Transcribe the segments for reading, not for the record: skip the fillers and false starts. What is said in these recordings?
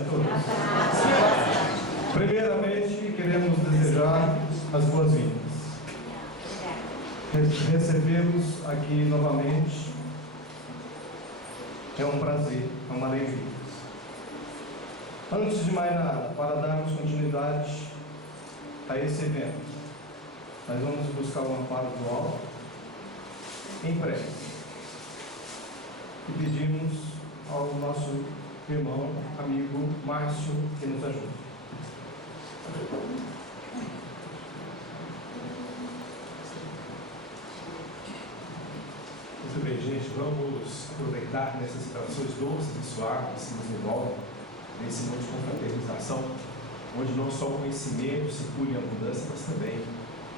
a todos. Primeiramente, queremos desejar as boas-vindas. Recebê-los aqui novamente é um prazer, é uma alegria. Antes de mais nada, para darmos continuidade a esse evento, nós vamos buscar o amparo do alto em prece e pedimos ao nosso irmão, amigo Márcio, que nos ajude. Muito bem, gente, vamos aproveitar nessas situações doces e suaves que nos envolvem, nesse momento de confraternização, onde não só o conhecimento circula em abundância, mas também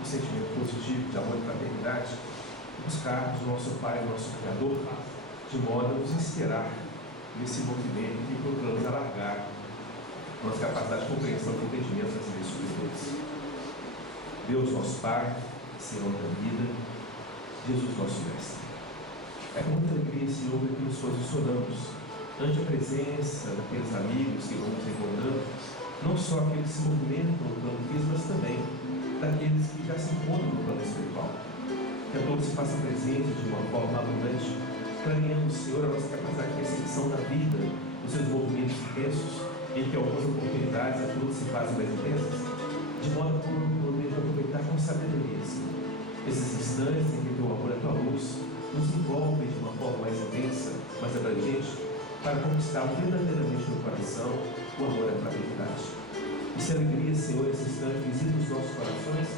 o sentimento positivo de amor e fraternidade, buscarmos o nosso Pai, o nosso Criador, de modo a nos inspirar nesse movimento que procuramos alargar nossa capacidade de compreensão e entendimento das leis superiores. Deus, nosso Pai, Senhor da vida, Jesus, nosso Mestre. É com muita alegria, Senhor, que nos posicionamos ante a presença daqueles amigos que vamos encontrando, não só aqueles que se movimentam no plano físico, mas também daqueles que já se encontram no plano espiritual. Que a todos se faça presente de uma forma abundante, clareando, Senhor, a nossa capacidade de percepção da vida, os seus movimentos intensos, em que algumas oportunidades a todos se fazem mais intensas, de modo a poder aproveitar com sabedoria, Senhor, esses instantes em que o teu amor e a tua luz nos envolvem de uma forma mais intensa, mais abrangente, para conquistar verdadeiramente no coração o amor e a fraternidade. E se a alegria, Senhor, esse instante visita os nossos corações,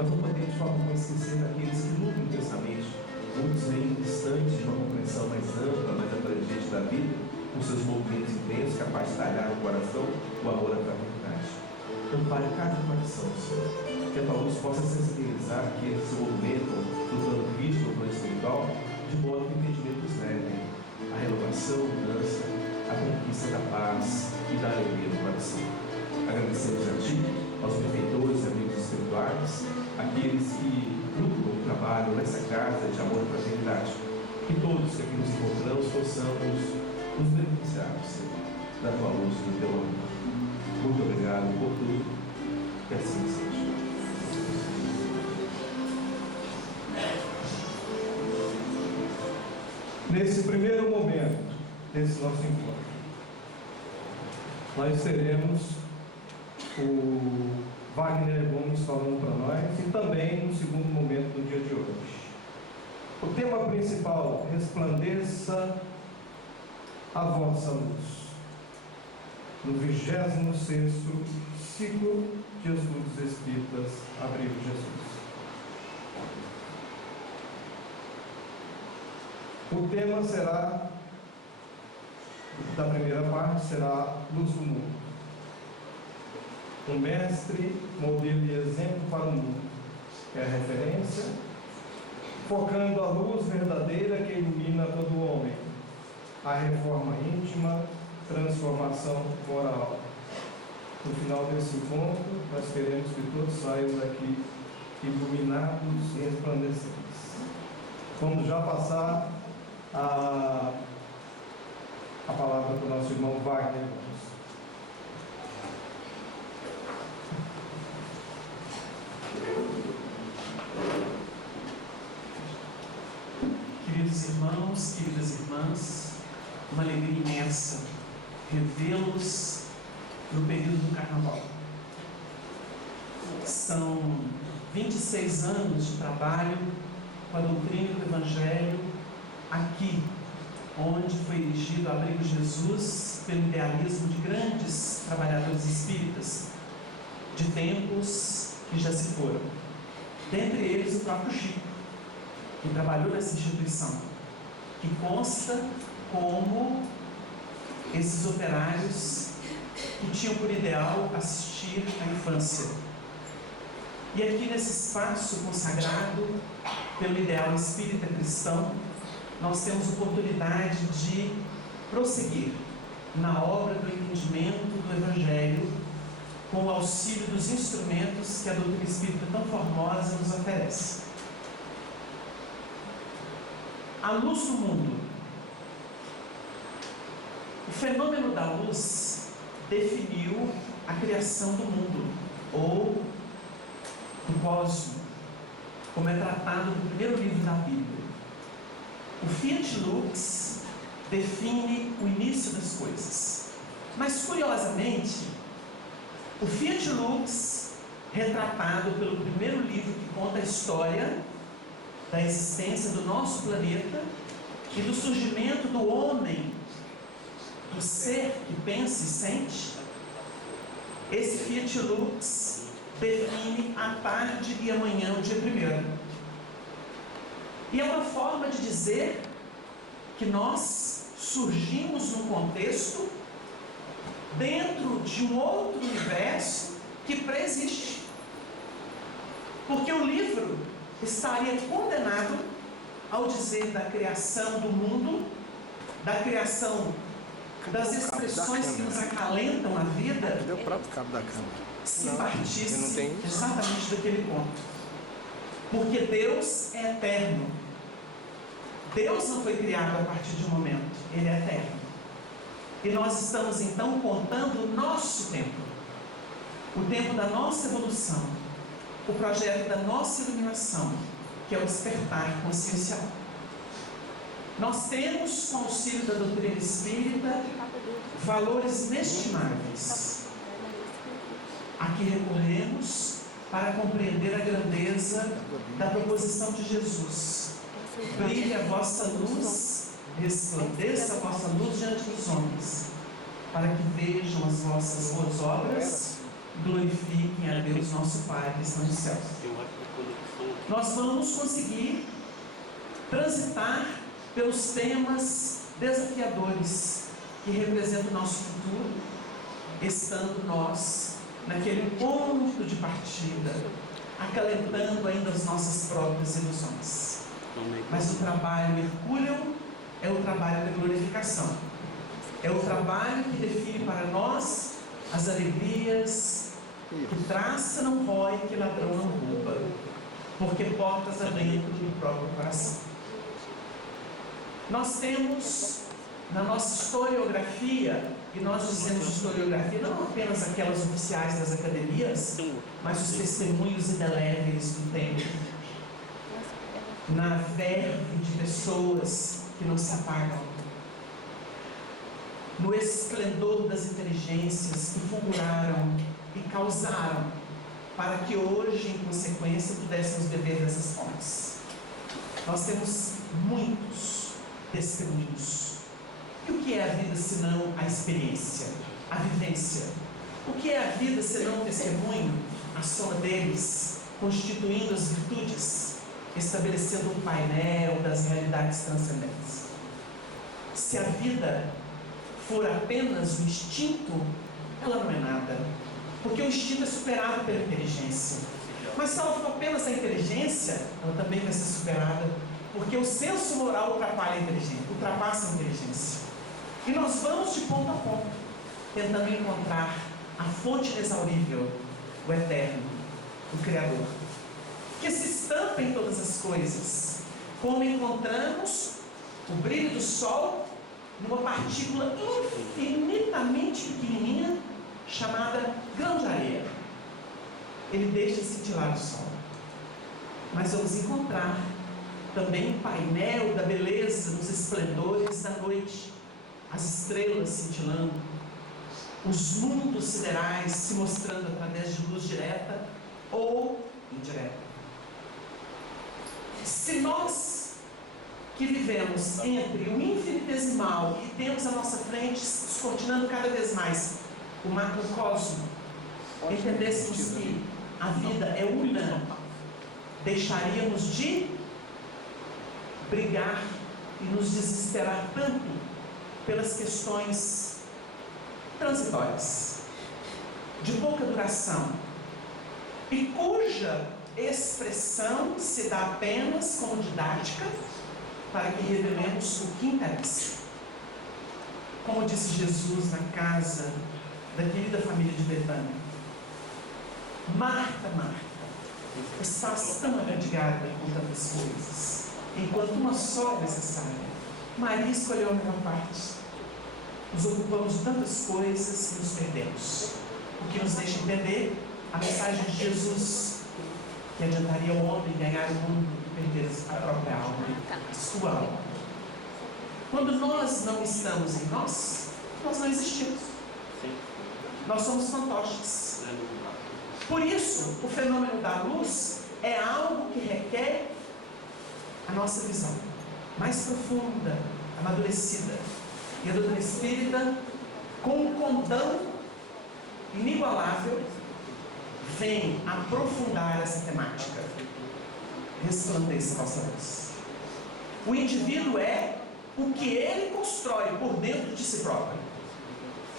nós não podemos de forma alguma esquecer daqueles que lutam intensamente, muitos vêm distantes de uma compreensão mais ampla, mais abrangente da vida, com seus movimentos intensos, capazes de talhar no coração o amor e a fraternidade. Então, para cada coração, Senhor, que a tua luz possa sensibilizar aqueles que se movimentam no plano físico, no plano espiritual, de modo que o entendimento os leve à renovação, à mudança, à conquista da paz e da alegria no coração. Agradecemos a Ti, aos benfeitores e amigos espirituais, aqueles que lutam o trabalho nessa casa de amor e fraternidade. Que todos que aqui nos encontramos possamos nos beneficiar, Senhor, da Tua luz e do Teu amor. Muito obrigado por tudo, que assim seja. Nesse primeiro momento desse nosso encontro, nós teremos o Wagner Gomes falando para nós e também no segundo momento do dia de hoje. O tema principal: resplandeça a vossa luz. No 26º ciclo de Estudos Espíritas, Abrigo Jesus. O tema será, da primeira parte, será Luz do Mundo. Um mestre, modelo e exemplo para o mundo. É a referência, focando a luz verdadeira que ilumina todo o homem. A reforma íntima, transformação moral. No final desse encontro, nós queremos que todos saiam daqui iluminados e resplandecentes. Vamos já passar a palavra para o nosso irmão Wagner Gomes. Queridos irmãos, queridas irmãs, uma alegria imensa revê-los no período do Carnaval. São 26 anos de trabalho com a doutrina do Evangelho aqui, onde foi erigido o Abrigo Jesus pelo idealismo de grandes trabalhadores espíritas de tempos que já se foram. Dentre eles o próprio Chico, que trabalhou nessa instituição, que consta como esses operários que tinham por ideal assistir à infância. E aqui nesse espaço consagrado pelo ideal espírita cristão, nós temos oportunidade de prosseguir na obra do entendimento do Evangelho com o auxílio dos instrumentos que a doutrina espírita tão formosa nos oferece. A luz do mundo. O fenômeno da luz definiu a criação do mundo, ou do cosmos, como é tratado no primeiro livro da Bíblia. O Fiat Lux define o início das coisas. Mas, curiosamente, o Fiat Lux, retratado pelo primeiro livro que conta a história da existência do nosso planeta e do surgimento do homem, do ser que pensa e sente, esse Fiat Lux define a tarde e a manhã, o dia primeiro. E é uma forma de dizer que nós surgimos num contexto dentro de um outro universo que preexiste. Porque o livro estaria condenado ao dizer da criação do mundo, da criação das expressões que nos acalentam a vida, Cadê o próprio cabo da câmera? se partisse não tem isso. exatamente daquele ponto. Porque Deus é eterno. Deus não foi criado a partir de um momento, Ele é eterno. E nós estamos então contando o nosso tempo, o tempo da nossa evolução, o projeto da nossa iluminação, que é o despertar consciencial. Nós temos, com o auxílio da doutrina espírita, valores inestimáveis a que recorremos para compreender a grandeza da proposição de Jesus. Brilhe a vossa luz, resplandeça a vossa luz diante dos homens, para que vejam as vossas boas obras, glorifiquem a Deus nosso Pai que está nos céus. Nós vamos conseguir transitar pelos temas desafiadores que representam o nosso futuro, estando nós naquele ponto de partida, acalentando ainda as nossas próprias ilusões. Mas o trabalho Hercúleo é o trabalho da glorificação. É o trabalho que define para nós as alegrias que traça não rói, que ladrão não rouba, porque portas adentro do próprio coração. Nós temos na nossa historiografia, e nós dizemos historiografia não apenas aquelas oficiais das academias, mas os testemunhos indeléveis do tempo, na verve de pessoas que não se apagam, no esplendor das inteligências que fulguraram e causaram para que hoje, em consequência, pudéssemos beber dessas fontes. Nós temos muitos testemunhos. E o que é a vida senão a experiência, a vivência? O que é a vida senão o testemunho, a soma deles, constituindo as virtudes, estabelecendo um painel das realidades transcendentes? Se a vida for apenas o instinto, ela não é nada, porque o instinto é superado pela inteligência. Mas se ela for apenas a inteligência, ela também vai ser superada, porque o senso moral ultrapassa a inteligência. E nós vamos de ponto a ponto, tentando encontrar a fonte inexaurível, o eterno, o Criador, que se estampa em todas as coisas, como encontramos o brilho do sol numa partícula infinitamente pequenininha, chamada grão de areia. Ele deixa cintilar o sol. Mas vamos encontrar também o painel da beleza nos esplendores da noite, as estrelas cintilando, os mundos siderais se mostrando através de luz direta ou indireta. Se nós que vivemos entre o infinitesimal e temos à nossa frente, descortinando cada vez mais o macrocosmo, entendêssemos que a vida é una, deixaríamos de brigar e nos desesperar tanto pelas questões transitórias, de pouca duração, e cuja expressão se dá apenas como didática para que revelemos o que interessa. Como disse Jesus na casa da querida família de Betânia: Marta, Marta, estás tão avantigada com tantas coisas, enquanto uma só é necessária. Maria escolheu a melhor parte. nos ocupamos de tantas coisas e nos perdemos. O que nos deixa entender a mensagem de Jesus, que adiantaria o homem ganhar o mundo e perder a própria alma, a sua alma. Quando nós não estamos em nós não existimos. Nós somos fantoches. Por isso, o fenômeno da luz é algo que requer a nossa visão mais profunda, amadurecida. E a doutrina espírita, com um condão inigualável, vem aprofundar essa temática. Resplandeça a vossa luz. O indivíduo é o que ele constrói por dentro de si próprio,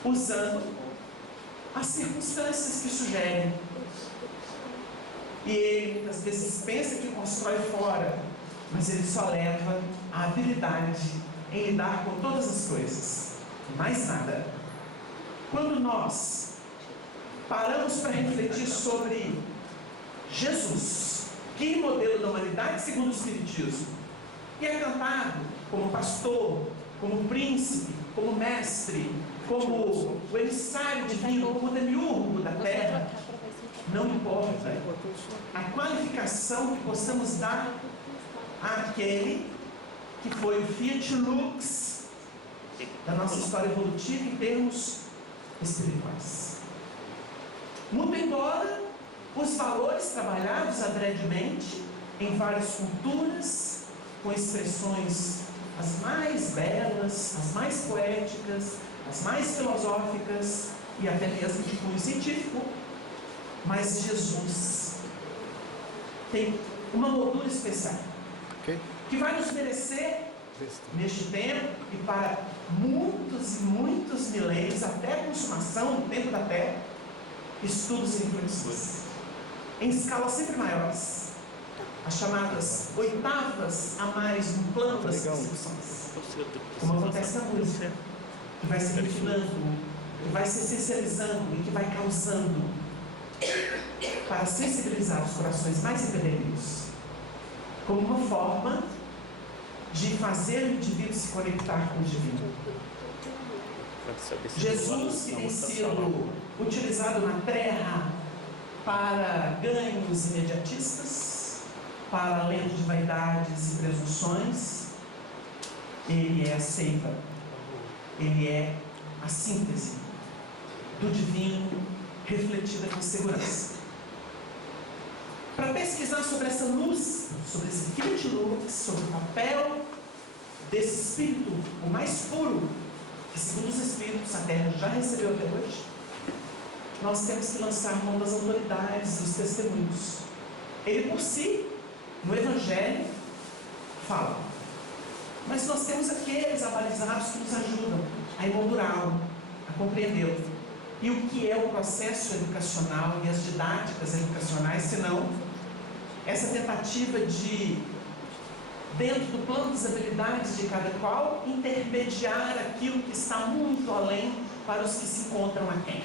usando as circunstâncias que sugerem. E ele muitas vezes pensa que constrói fora, mas ele só leva a habilidade em lidar com todas as coisas, mais nada. Quando nós paramos para refletir sobre Jesus, que modelo da humanidade segundo o Espiritismo, e é cantado como pastor, como príncipe, como mestre, como o emissário divino, como o demiurgo da terra, não importa a qualificação que possamos dar àquele que foi o Fiat Lux da nossa história evolutiva em termos espirituais. Muito embora os valores trabalhados adredemente em várias culturas, com expressões as mais belas, as mais poéticas, as mais filosóficas e até mesmo de cunho científico, mas Jesus tem uma moldura especial, que vai nos merecer neste tempo e para muitos e muitos milênios, até a consumação do tempo da Terra, estudos e reflexões em escalas sempre maiores, as chamadas oitavas a mais no plano das percepções, como acontece na música, que vai se refinando, que vai se essencializando e que vai causando para sensibilizar os corações mais empedernidos, como uma forma de fazer o indivíduo se conectar com o divino. Jesus, que tem sido utilizado na terra para ganhos imediatistas, para alento de vaidades e presunções, ele é a seiva, ele é a síntese do divino refletida com segurança. Para pesquisar sobre essa luz, sobre esse Fiat Lux, sobre o papel desse espírito, o mais puro, que segundo os espíritos a Terra já recebeu até hoje, nós temos que lançar mão das autoridades, dos testemunhos. Ele por si, no Evangelho, fala, mas nós temos aqueles abalizados que nos ajudam a emoldurá-lo, a compreendê-lo. E o que é o processo educacional e as didáticas educacionais, senão essa tentativa de, dentro do plano das habilidades de cada qual, intermediar aquilo que está muito além para os que se encontram aquém.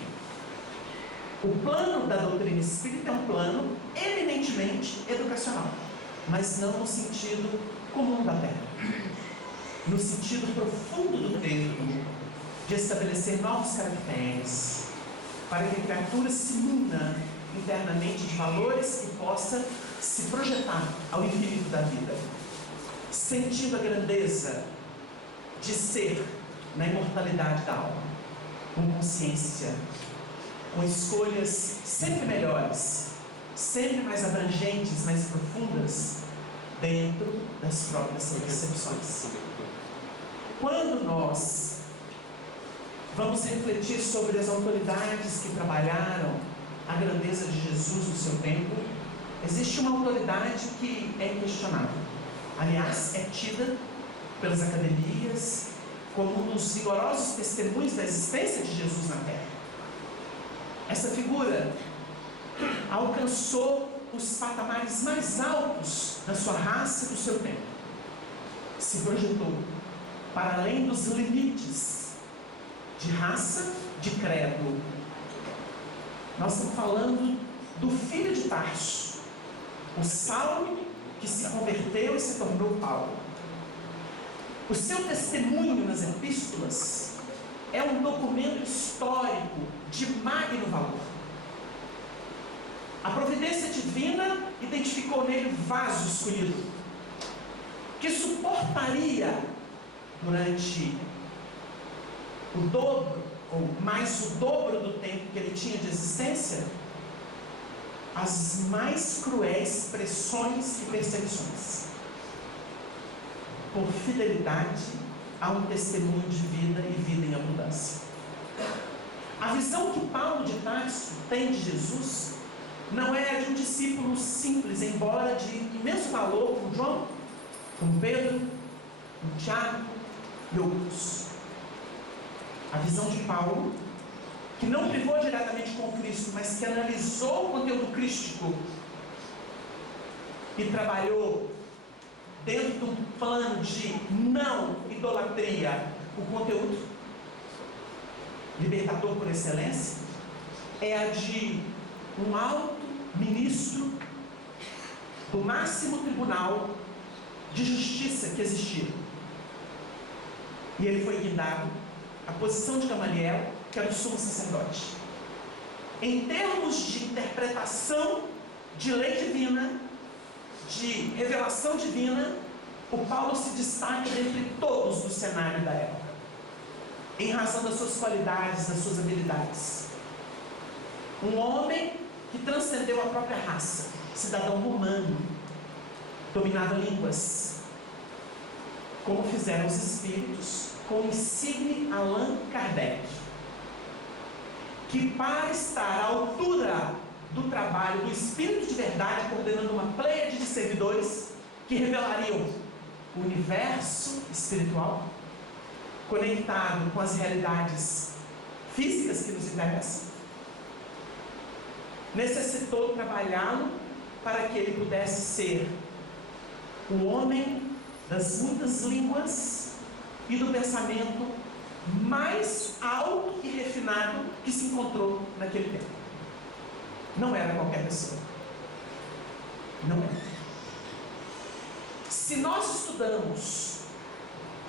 O plano da doutrina espírita é um plano eminentemente educacional, mas não no sentido comum da Terra, no sentido profundo do termo, de estabelecer novos caracteres, para que a criatura se muna internamente de valores e possa se projetar ao infinito da vida, sentindo a grandeza de ser na imortalidade da alma, com consciência, com escolhas sempre melhores, sempre mais abrangentes, mais profundas, dentro das próprias percepções. Quando nós vamos refletir sobre as autoridades que trabalharam a grandeza de Jesus no seu tempo, existe uma autoridade que é inquestionável. Aliás, é tida pelas academias como um dos rigorosos testemunhos da existência de Jesus na Terra. Essa figura alcançou os patamares mais altos da sua raça e do seu tempo. Se projetou para além dos limites de raça, de credo. Nós estamos falando do filho de Tarso, o Saulo que se converteu e se tornou Paulo. O seu testemunho nas epístolas é um documento histórico de magno valor. A providência divina identificou nele vaso escolhido, que suportaria durante o dobro, ou mais o dobro do tempo que ele tinha de existência, as mais cruéis pressões e perseguições, por fidelidade a um testemunho de vida e vida em abundância. A visão que Paulo de Tarso tem de Jesus não é a de um discípulo simples, embora de imenso valor, como João, como Pedro, como Tiago e outros. A visão de Paulo, que não privou diretamente com Cristo, mas que analisou o conteúdo crístico e trabalhou dentro de um plano de não idolatria o conteúdo libertador por excelência, é a de um alto ministro do máximo tribunal de justiça que existia. E ele foi guindado à posição de Gamaliel, que era o sumo sacerdote. Em termos de interpretação de lei divina, de revelação divina, o Paulo se destaca dentre todos do cenário da época, em razão das suas qualidades, das suas habilidades. Um homem que transcendeu a própria raça, cidadão romano, dominava línguas, como fizeram os espíritos com o insigne Allan Kardec, que para estar à altura do trabalho do Espírito de Verdade, coordenando uma pleiade de servidores que revelariam o universo espiritual, conectado com as realidades físicas que nos interessam, necessitou trabalhá-lo para que ele pudesse ser o homem das muitas línguas e do pensamento mais alto e refinado que se encontrou naquele tempo. Não era qualquer pessoa. Não era. Se nós estudamos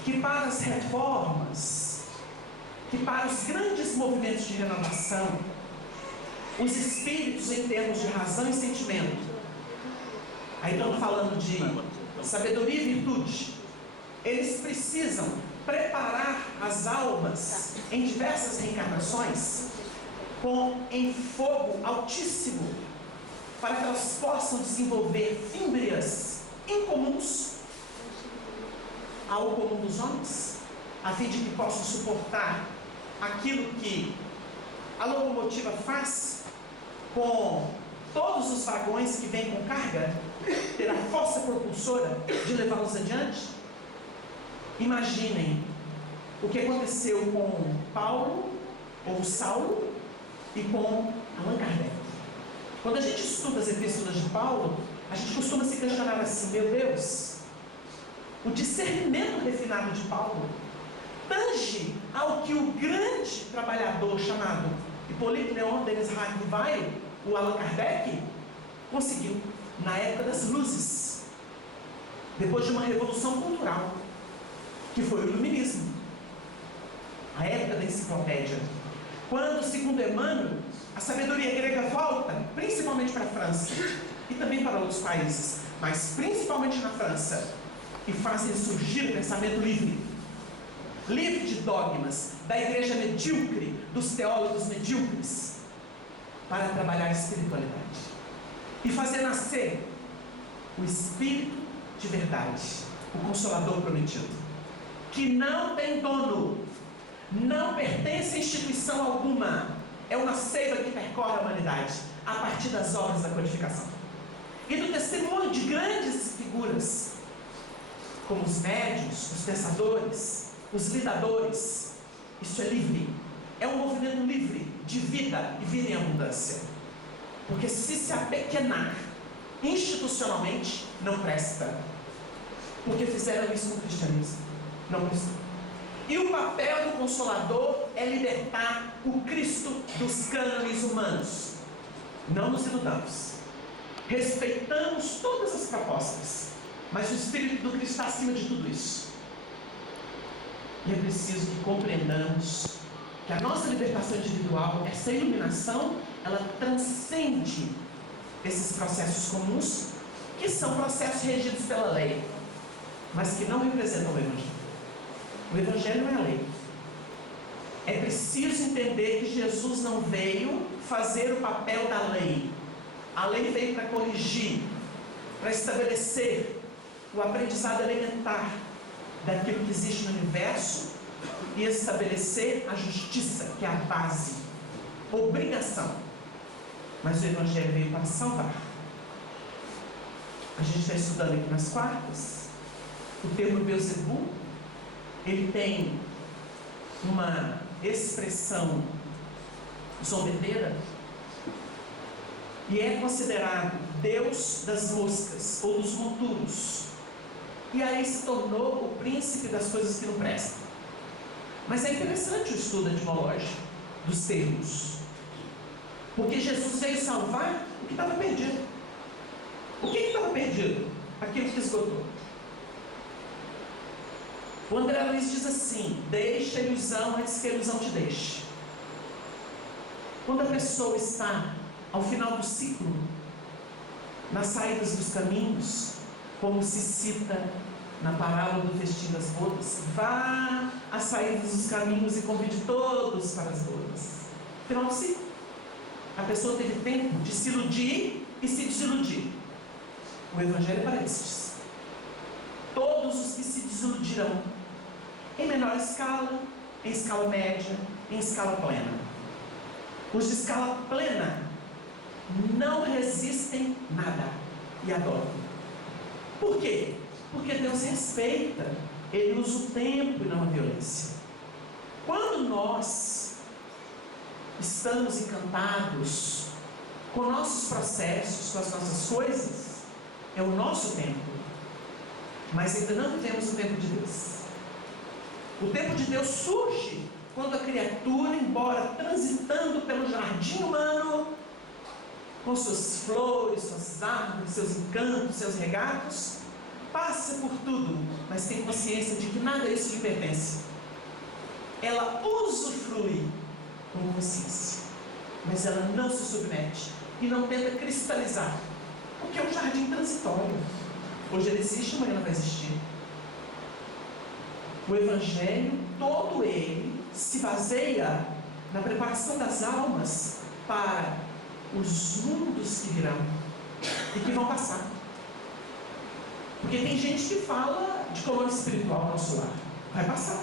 que para as reformas, que para os grandes movimentos de renovação, os espíritos em termos de razão e sentimento, aí estamos falando de sabedoria e virtude, eles precisam preparar as almas em diversas reencarnações em fogo altíssimo, para que elas possam desenvolver fímbrias incomuns ao comum dos homens, a fim de que possam suportar aquilo que a locomotiva faz com todos os vagões que vêm com carga, ter a força propulsora de levá-los adiante. Imaginem o que aconteceu com Paulo ou Saulo e com Allan Kardec. Quando a gente estuda as epístolas de Paulo, a gente costuma se questionar assim: meu Deus, o discernimento refinado de Paulo tange ao que o grande trabalhador chamado Hippolyte Léon Denis Radcliffe, o Allan Kardec, conseguiu na época das luzes, depois de uma revolução cultural, que foi o iluminismo, a época da enciclopédia, quando, segundo Emmanuel, a sabedoria grega volta, principalmente para a França, e também para outros países, mas principalmente na França, e fazem surgir o pensamento livre, livre de dogmas, da igreja medíocre, dos teólogos medíocres, para trabalhar a espiritualidade, e fazer nascer o Espírito de Verdade, o Consolador prometido, que não tem dono, não pertence a instituição alguma, é uma seiva que percorre a humanidade, a partir das obras da codificação, e do testemunho de grandes figuras, como os médiuns, os pensadores, os lidadores. Isso é livre, é um movimento livre de vida e vida em abundância, porque se apequenar institucionalmente, não presta, porque fizeram isso no cristianismo, não prestou. E o papel do Consolador é libertar o Cristo dos cânones humanos. Não nos iludamos, respeitamos todas as propostas, mas o Espírito do Cristo está acima de tudo isso. E é preciso que compreendamos que a nossa libertação individual, essa iluminação, ela transcende esses processos comuns, que são processos regidos pela lei, mas que não representam o Evangelho. O Evangelho não é a lei. É preciso entender que Jesus não veio fazer o papel da lei. A lei veio para corrigir, para estabelecer o aprendizado elementar daquilo que existe no universo e estabelecer a justiça, que é a base, obrigação. Mas o Evangelho veio para salvar. A gente está estudando aqui nas quartas, o termo Beelzebul, ele tem uma expressão zombeteira e é considerado Deus das moscas ou dos monturos, e aí se tornou o príncipe das coisas que não prestam. Mas é interessante o estudo etimológico dos termos, porque Jesus veio salvar o que estava perdido. O que estava perdido? Aquilo que esgotou. O André Luiz diz assim: deixa a ilusão antes que a ilusão te deixe. Quando a pessoa está ao final do ciclo, nas saídas dos caminhos, como se cita na parábola do festim das bodas, vá às saídas dos caminhos e convide todos para as bodas. Final do ciclo. A pessoa teve tempo de se iludir e se desiludir. O Evangelho é para estes. Todos os que se desiludirão, em menor escala, em escala média, em escala plena. Os de escala plena não resistem nada e adoram. Por quê? Porque Deus respeita, Ele usa o tempo e não a violência. Quando nós estamos encantados com nossos processos, com as nossas coisas, é o nosso tempo, mas ainda não vivemos o tempo de Deus. O tempo de Deus surge quando a criatura, embora transitando pelo jardim humano, com suas flores, suas árvores, seus encantos, seus regatos, passa por tudo, mas tem consciência de que nada disso lhe pertence. Ela usufrui com consciência, mas ela não se submete e não tenta cristalizar, porque é um jardim transitório. Hoje ele existe, amanhã não vai existir. O Evangelho, todo ele, se baseia na preparação das almas para os mundos que virão e que vão passar. Porque tem gente que fala de colônia espiritual no nosso lar, vai passar.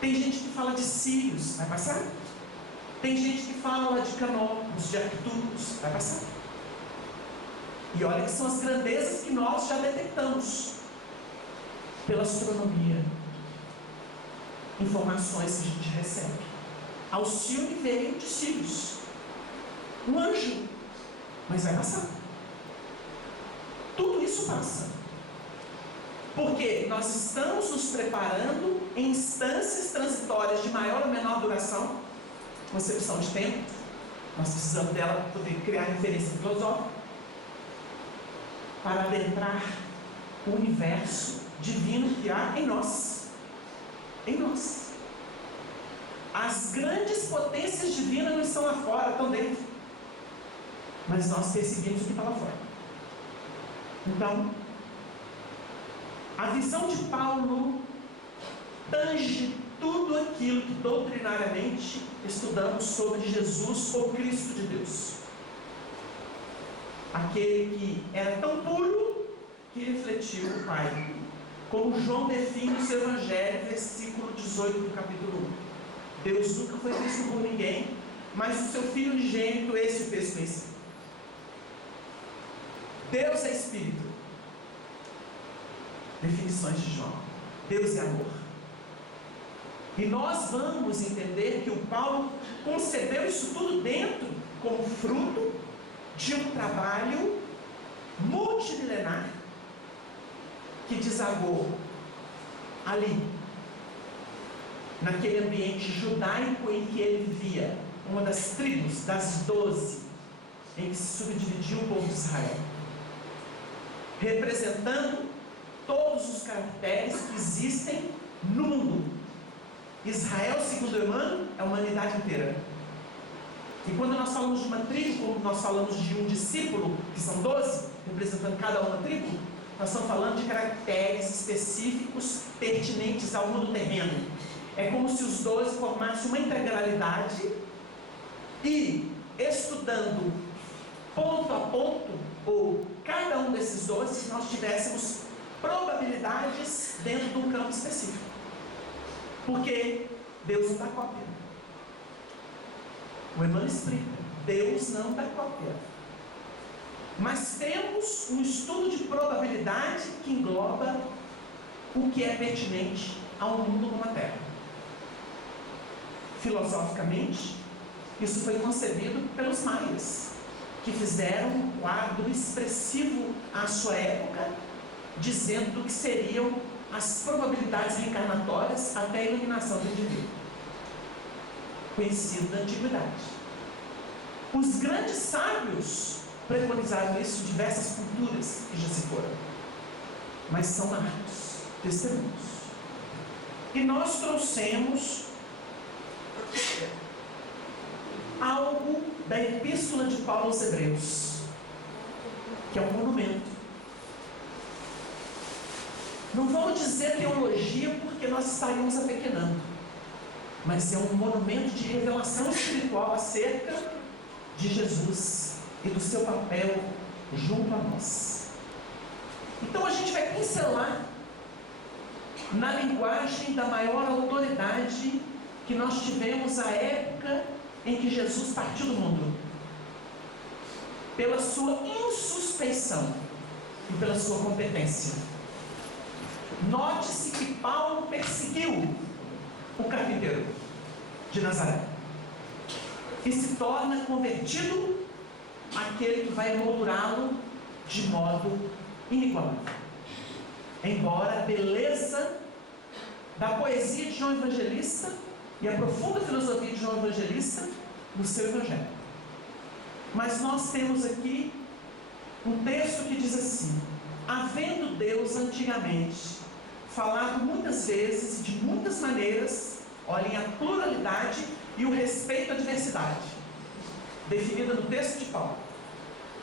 Tem gente que fala de Sírios, vai passar. Tem gente que fala de Canopus, de Arcturus, vai passar. E olha que são as grandezas que nós já detectamos pela astronomia, informações que a gente recebe. Alcione veio de Sírios, um anjo, mas vai passar. Tudo isso passa, porque nós estamos nos preparando em instâncias transitórias de maior ou menor duração, concepção de tempo. Nós precisamos dela para poder criar referência filosófica, para adentrar o universo divino que há em nós. Em nós. As grandes potências divinas não estão lá fora, estão dentro. Mas nós percebemos o que está lá fora. Então, a visão de Paulo tange tudo aquilo que doutrinariamente estudamos sobre Jesus, o Cristo de Deus. Aquele que era tão puro que refletiu o Pai. Como João define no seu Evangelho, versículo 18 do capítulo 1. Deus nunca foi visto por ninguém, mas o seu Filho unigênito, esse o fez conhecer. Deus é Espírito. Definições de João. Deus é amor. E nós vamos entender que o Paulo concebeu isso tudo dentro como fruto de um trabalho multimilenar que desagou ali, naquele ambiente judaico em que ele vivia, uma das tribos, das 12, em que se subdividiu o povo de Israel, representando todos os caracteres que existem no mundo. Israel, segundo Emmanuel, é a humanidade inteira. E quando nós falamos de uma tribo, como nós falamos de um discípulo, que são 12, representando cada uma tribo, nós estamos falando de caracteres específicos pertinentes ao mundo terreno. É como se os 12 formassem uma integralidade e, estudando ponto a ponto, ou cada um desses 12, nós tivéssemos probabilidades dentro de um campo específico. Porque Deus não dá cópia. O Emmanuel explica: Deus não dá cópia. Mas temos um estudo de probabilidade que engloba o que é pertinente ao mundo como a Terra. Filosoficamente, isso foi concebido pelos maias, que fizeram um quadro expressivo à sua época, dizendo que seriam as probabilidades reencarnatórias até a iluminação do indivíduo, conhecido da antiguidade. Os grandes sábios preconizaram isso em diversas culturas que já se foram, mas são marcos, testemunhos. E nós trouxemos algo da Epístola de Paulo aos Hebreus, que é um monumento. Não vamos dizer teologia porque nós estaríamos apequenando, mas é um monumento de revelação espiritual acerca de Jesus e do seu papel junto a nós. Então a gente vai pincelar na linguagem da maior autoridade que nós tivemos à época em que Jesus partiu do mundo, pela sua insuspeição e pela sua competência. Note-se que Paulo perseguiu o carpinteiro de Nazaré e se torna convertido aquele que vai moldurá-lo de modo inigualável. Embora a beleza da poesia de João Evangelista e a profunda filosofia de João Evangelista no seu Evangelho. Mas nós temos aqui um texto que diz assim: havendo Deus antigamente falado muitas vezes e de muitas maneiras, olhem a pluralidade e o respeito à diversidade, definida no texto de Paulo,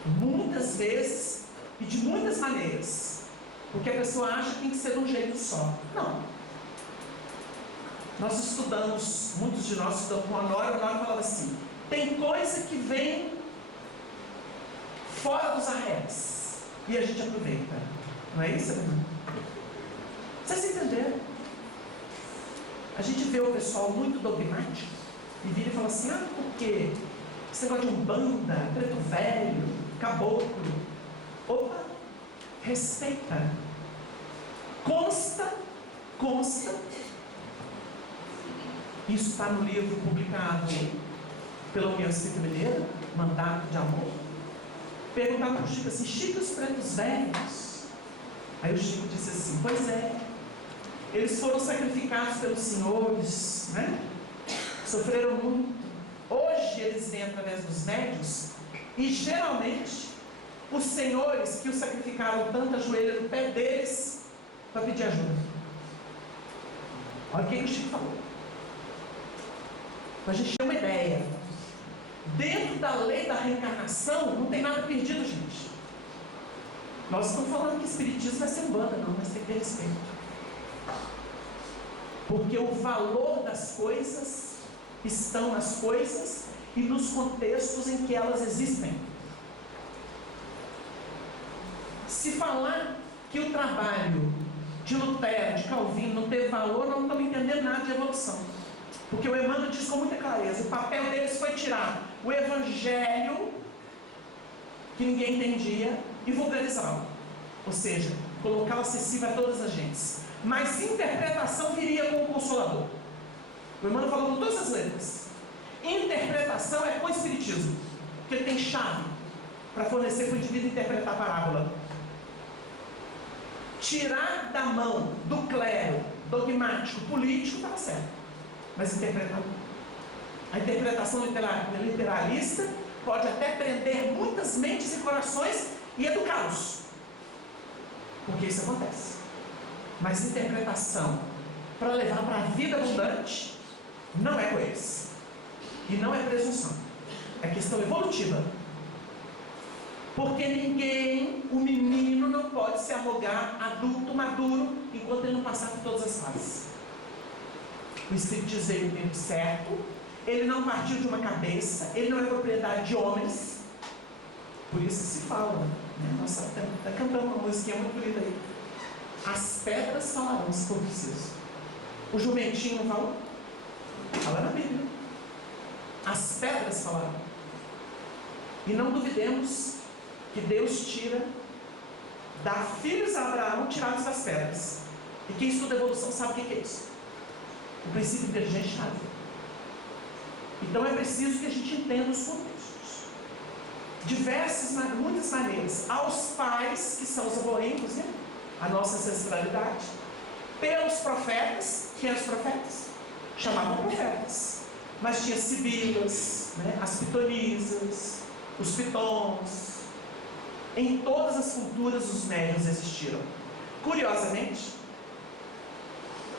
muitas vezes e de muitas maneiras, porque a pessoa acha que tem que ser de um jeito só. Não. Nós estudamos, muitos de nós estudamos com a Nora falava assim: tem coisa que vem fora dos arredores e a gente aproveita. Não é isso, irmão? Vocês entenderam? A gente vê o pessoal muito dogmático e vira e fala assim: ah, por quê? Esse negócio de umbanda, preto velho, caboclo. Opa, respeita. Consta. Isso está no livro publicado pela União Espírita Mineira, Mandato de Amor. Perguntaram para o Chico assim: Chico, os pretos velhos? Aí o Chico disse assim: pois é, eles foram sacrificados pelos senhores, né? Sofreram muito. Hoje eles vêm através dos médios e geralmente os senhores que os sacrificaram tanto ajoelham no pé deles para pedir ajuda. Olha o que o Chico falou, para a gente ter uma ideia. Dentro da lei da reencarnação não tem nada perdido, gente. Nós estamos falando que espiritismo vai ser umbanda, não, mas tem que ter respeito, porque o valor das coisas estão nas coisas e nos contextos em que elas existem. Se falar que o trabalho de Lutero, de Calvino não teve valor, não estamos entendendo nada de evolução. Porque o Emmanuel diz com muita clareza: o papel deles foi tirar o Evangelho, que ninguém entendia, e vulgarizá-lo. Ou seja, colocá-lo acessível a todas as gentes. Mas interpretação viria com o Consolador. O Emmanuel falou com todas as letras. Interpretação é com o Espiritismo, porque ele tem chave para fornecer para o indivíduo interpretar a parábola. Tirar da mão do clero dogmático, político, estava certo, mas interpretar. A interpretação literalista pode até prender muitas mentes e corações e educá-los, porque isso acontece. Mas interpretação para levar para a vida abundante, não é coerência. E não é presunção. É questão evolutiva. Porque o menino não pode se arrogar adulto maduro enquanto ele não passar por todas as fases. O Espírito diz ele no tempo certo, ele não partiu de uma cabeça, ele não é propriedade de homens. Por isso que se fala, né? Nós está cantando uma musiquinha muito bonita aí. As pedras falarão se for preciso. O jumentinho não fala? Fala na Bíblia. As pedras falarão. E não duvidemos que Deus dá filhos a Abraão tirados das pedras. E quem estuda evolução sabe o que é isso. O princípio inteligente está ali. Então é preciso que a gente entenda os contextos. Muitas maneiras. Aos pais, que são os aborrentes, né? A nossa ancestralidade. Pelos profetas. Quem eram os profetas? Chamavam profetas. Mas tinha sibilas, né? As pitonisas, os pitons. Em todas as culturas os médiuns existiram. Curiosamente,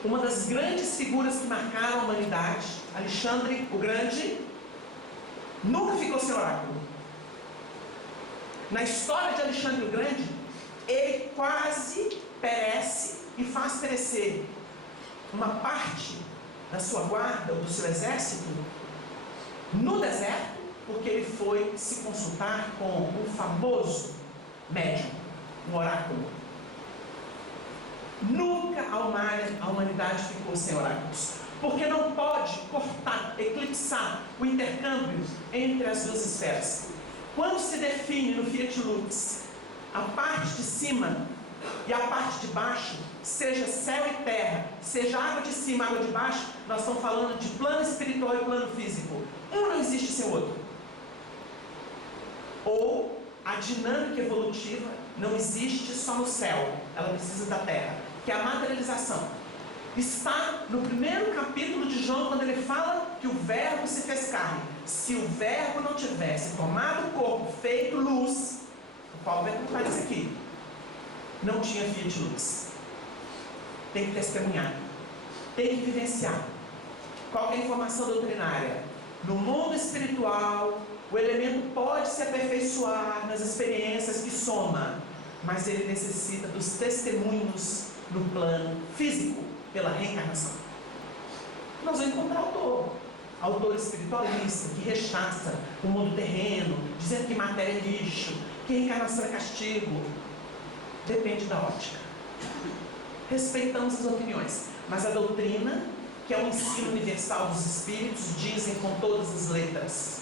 uma das grandes figuras que marcaram a humanidade, Alexandre o Grande, nunca ficou sem oráculo. Na história de Alexandre o Grande, ele quase perece e faz perecer uma parte da sua guarda ou do seu exército no deserto, porque ele foi se consultar com um famoso médium, um oráculo. Nunca a humanidade ficou sem oráculos, porque não pode cortar, eclipsar o intercâmbio entre as duas esferas. Quando se define no Fiat Lux a parte de cima e a parte de baixo, seja céu e terra, seja água de cima e água de baixo, nós estamos falando de plano espiritual e plano físico. Um não existe sem o outro. Ou a dinâmica evolutiva não existe só no céu, ela precisa da terra, que é a materialização. Está no primeiro capítulo de João, quando ele fala que o verbo se fez carne. Se o verbo não tivesse tomado o corpo, feito luz, o Paulo vai contar isso aqui, não tinha Fiat Lux. Tem que testemunhar, tem que vivenciar. Qual é a informação doutrinária? No mundo espiritual, o elemento pode se aperfeiçoar nas experiências que soma, mas ele necessita dos testemunhos no plano físico, pela reencarnação. Nós vamos encontrar autor espiritualista que rechaça o mundo terreno, dizendo que matéria é lixo, que reencarnação é castigo. Depende da ótica. Respeitamos as opiniões, mas a doutrina, que é o ensino universal dos espíritos, dizem com todas as letras: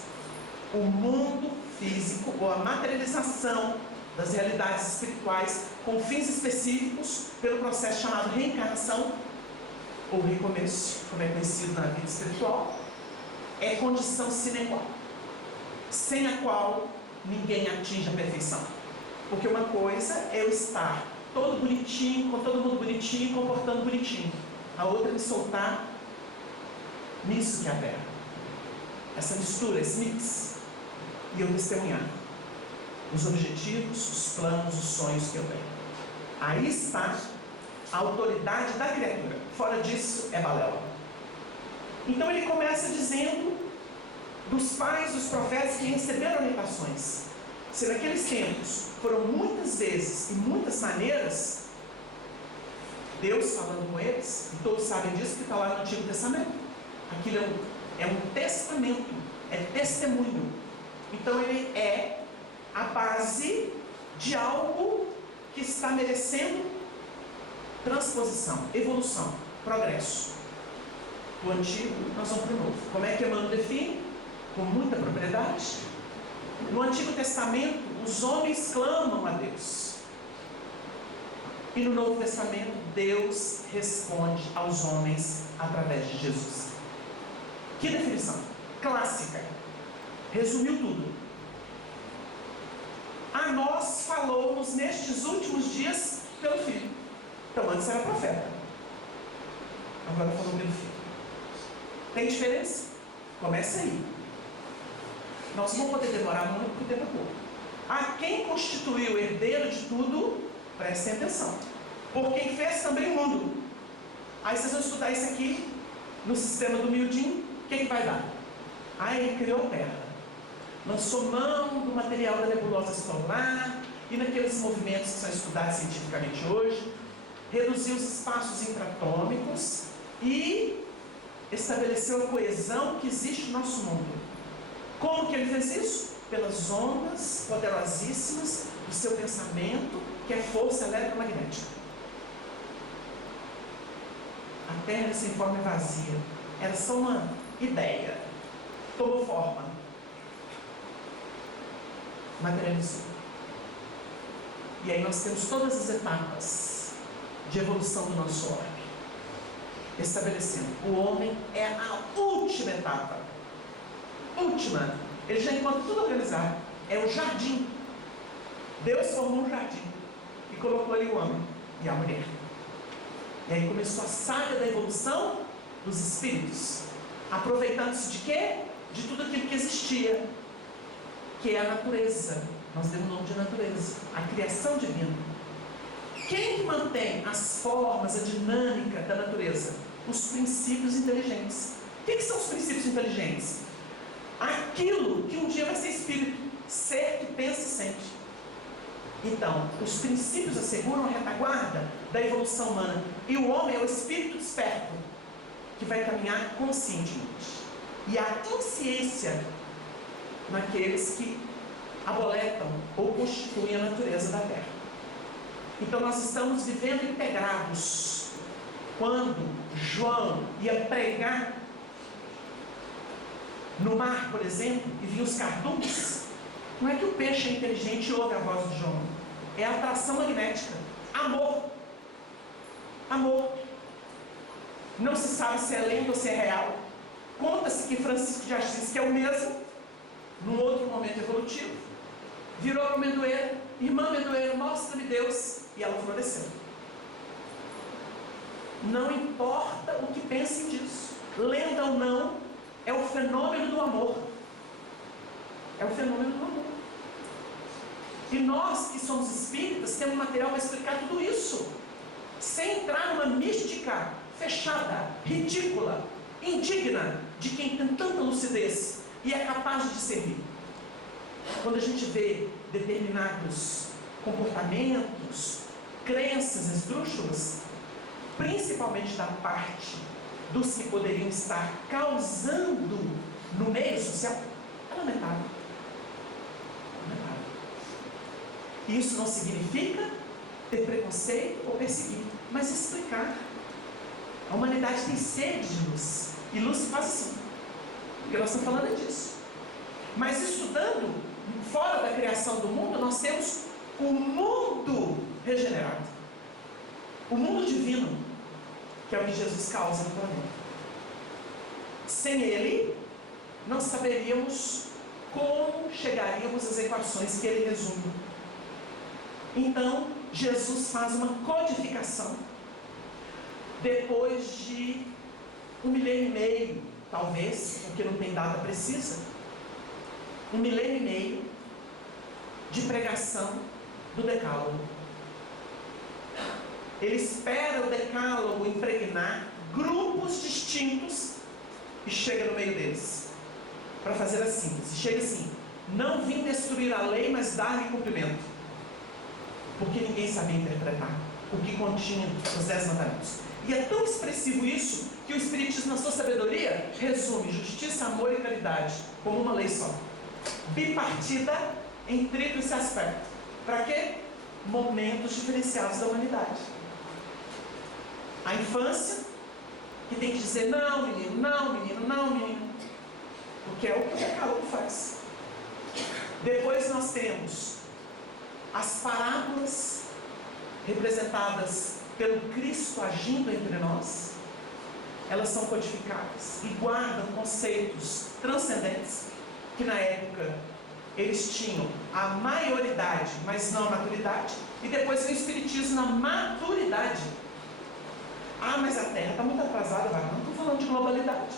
o mundo físico, ou a materialização das realidades espirituais com fins específicos, pelo processo chamado reencarnação ou recomeço, como é conhecido na vida espiritual, é condição sine qua, sem a qual ninguém atinge a perfeição. Porque uma coisa é eu estar todo bonitinho, com todo mundo bonitinho, comportando bonitinho. A outra é me soltar nisso que é a terra. Essa mistura, esse mix. E eu testemunhar os objetivos, os planos, os sonhos que eu tenho. Aí está a autoridade da criatura. Fora disso é balela. Então ele começa dizendo dos pais dos profetas que receberam orientações. Se naqueles tempos foram muitas vezes e muitas maneiras Deus falando com eles, e todos sabem disso que está lá no Antigo Testamento. Aquilo é um testamento, é testemunho. Então ele é a base de algo que está merecendo transposição, evolução, progresso. Do antigo nós vamos para o novo. Como é que Emmanuel define? Com muita propriedade. No Antigo Testamento os homens clamam a Deus, e no Novo Testamento Deus responde aos homens através de Jesus. Que definição clássica, resumiu tudo. A nós falou-nos nestes últimos dias pelo Filho. Então antes era profeta, agora falou pelo Filho. Tem diferença? Começa aí. Nós não vamos poder demorar muito, porque o tempo é pouco. A quem constituiu o herdeiro de tudo, prestem atenção, por quem fez também o mundo. Aí vocês vão estudar isso aqui no sistema do miudinho, o que vai dar? Aí ele criou a Terra, lançou mão do material da nebulosa solar e naqueles movimentos que são estudados cientificamente hoje, reduziu os espaços intratômicos e estabeleceu a coesão que existe no nosso mundo. Como que ele fez isso? Pelas ondas poderosíssimas do seu pensamento, que é força eletromagnética. A Terra sem forma e vazia, era só uma ideia, tomou forma, materializou. E aí nós temos todas as etapas de evolução do nosso orbe, estabelecendo, o homem é a última etapa, última, ele já encontra tudo organizado, é o jardim. Deus formou um jardim e colocou ali o homem e a mulher. E aí começou a saga da evolução dos espíritos, aproveitando-se de quê? De tudo aquilo que existia, que é a natureza. Nós demos o nome de natureza, a criação divina. Quem que mantém as formas, a dinâmica da natureza? Os princípios inteligentes. O que são os princípios inteligentes? Aquilo que um dia vai ser espírito, ser que pensa e sente. Então, os princípios asseguram a retaguarda da evolução humana. E o homem é o espírito desperto, que vai caminhar conscientemente. E a consciência naqueles que aboletam ou constituem a natureza da Terra. Então nós estamos vivendo integrados. Quando João ia pregar no mar, por exemplo, e vinha os cardumes, não é que o peixe é inteligente e ouve a voz de João, é atração magnética, amor. Amor. Não se sabe se é lenda ou se é real. Conta-se que Francisco de Assis, que é o mesmo, num outro momento evolutivo, virou para Mendoeira: irmã Mendoeira, mostra-me Deus. E ela floresceu. Não importa o que pensem disso, lenda ou não, é o fenômeno do amor. É o fenômeno do amor. E nós que somos espíritas temos material para explicar tudo isso, sem entrar numa mística fechada, ridícula, indigna de quem tem tanta lucidez e é capaz de discernir. Quando a gente vê determinados comportamentos, crenças esdrúxulas, principalmente da parte dos que poderiam estar causando no meio social, é lamentável. E isso não significa ter preconceito ou perseguir, mas explicar. A humanidade tem sede de luz, e luz se faz assim, porque nós estamos falando disso. Mas estudando fora da criação do mundo, nós temos o mundo regenerado, o mundo divino, que é o que Jesus causa no planeta. Sem ele, não saberíamos como chegaríamos às equações que ele resume. Então, Jesus faz uma codificação, depois de 1,5 milênio, talvez, porque não tem data precisa, 1,5 milênio de pregação do Decálogo. Ele espera o Decálogo impregnar grupos distintos e chega no meio deles para fazer a síntese. Chega assim: não vim destruir a lei, mas dar-lhe cumprimento, porque ninguém sabia interpretar o que continha os 10 mandamentos. E é tão expressivo isso que o Espiritismo, na sua sabedoria, resume justiça, amor e caridade como uma lei só, bipartida em tríplice aspecto. Para quê? Momentos diferenciados da humanidade. A infância, que tem que dizer não menino, não menino, não menino, porque é o que o Decálogo faz. Depois nós temos as parábolas representadas pelo Cristo agindo entre nós. Elas são codificadas e guardam conceitos transcendentes que na época eles tinham a maioridade, mas não a maturidade. E depois vem o Espiritismo na maturidade. Ah, mas a Terra está muito atrasada, não estou falando de globalidade.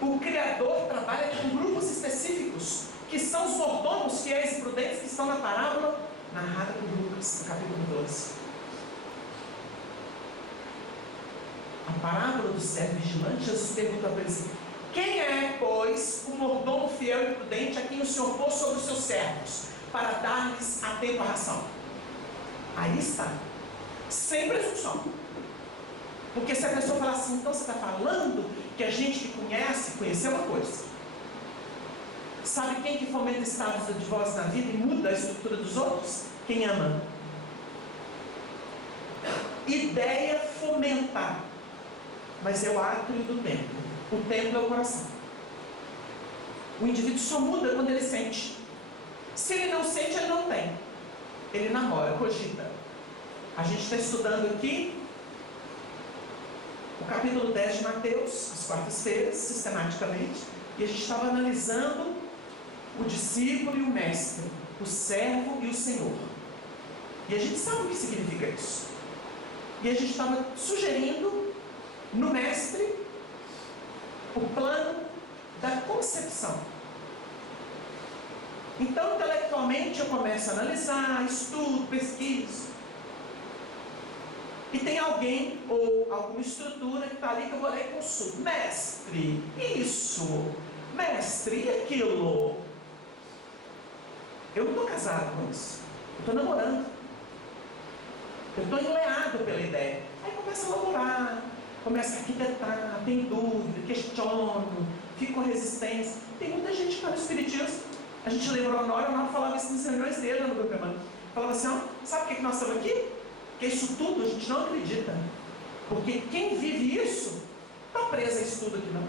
O Criador trabalha com grupos específicos, que são os mordomos fiéis e prudentes que estão na parábola narrada por Lucas, no capítulo 12. a parábola do servo vigilante, Jesus pergunta para ele assim: quem é, pois, o mordomo fiel e prudente a quem o Senhor pôs sobre os seus servos, para dar-lhes a tempo a ração? Aí está, sem presunção. Porque se a pessoa falar assim, então você está falando que a gente que conhecer uma coisa. Sabe quem que fomenta estados de divórcio na vida e muda a estrutura dos outros? Quem ama. Ideia fomenta, mas é o átrio do templo. O templo é o coração. O indivíduo só muda quando ele sente. Se ele não sente, ele não tem. Ele namora, cogita. A gente está estudando aqui o capítulo 10 de Mateus, às quartas-feiras, sistematicamente, e a gente estava analisando o discípulo e o mestre, o servo e o senhor. E a gente sabe o que significa isso. E a gente estava sugerindo no mestre o plano da concepção. Então, intelectualmente, eu começo a analisar, estudo, pesquiso. E tem alguém ou alguma estrutura que está ali que eu vou ler e consulto. Mestre, isso. Mestre, e aquilo? Eu não estou casado com isso. Eu estou namorando. Eu estou enleado pela ideia. Aí começa a elaborar, começa a arquitetar, tem dúvida, questiono, fico com resistência. Tem muita gente que está no espiritismo. A gente lembrou a Honório falava isso nos reuniões dele no grupo irmão. Falava assim, ó, sabe por que nós estamos aqui? Porque isso tudo a gente não acredita. Porque quem vive isso, está preso a isso tudo aqui não.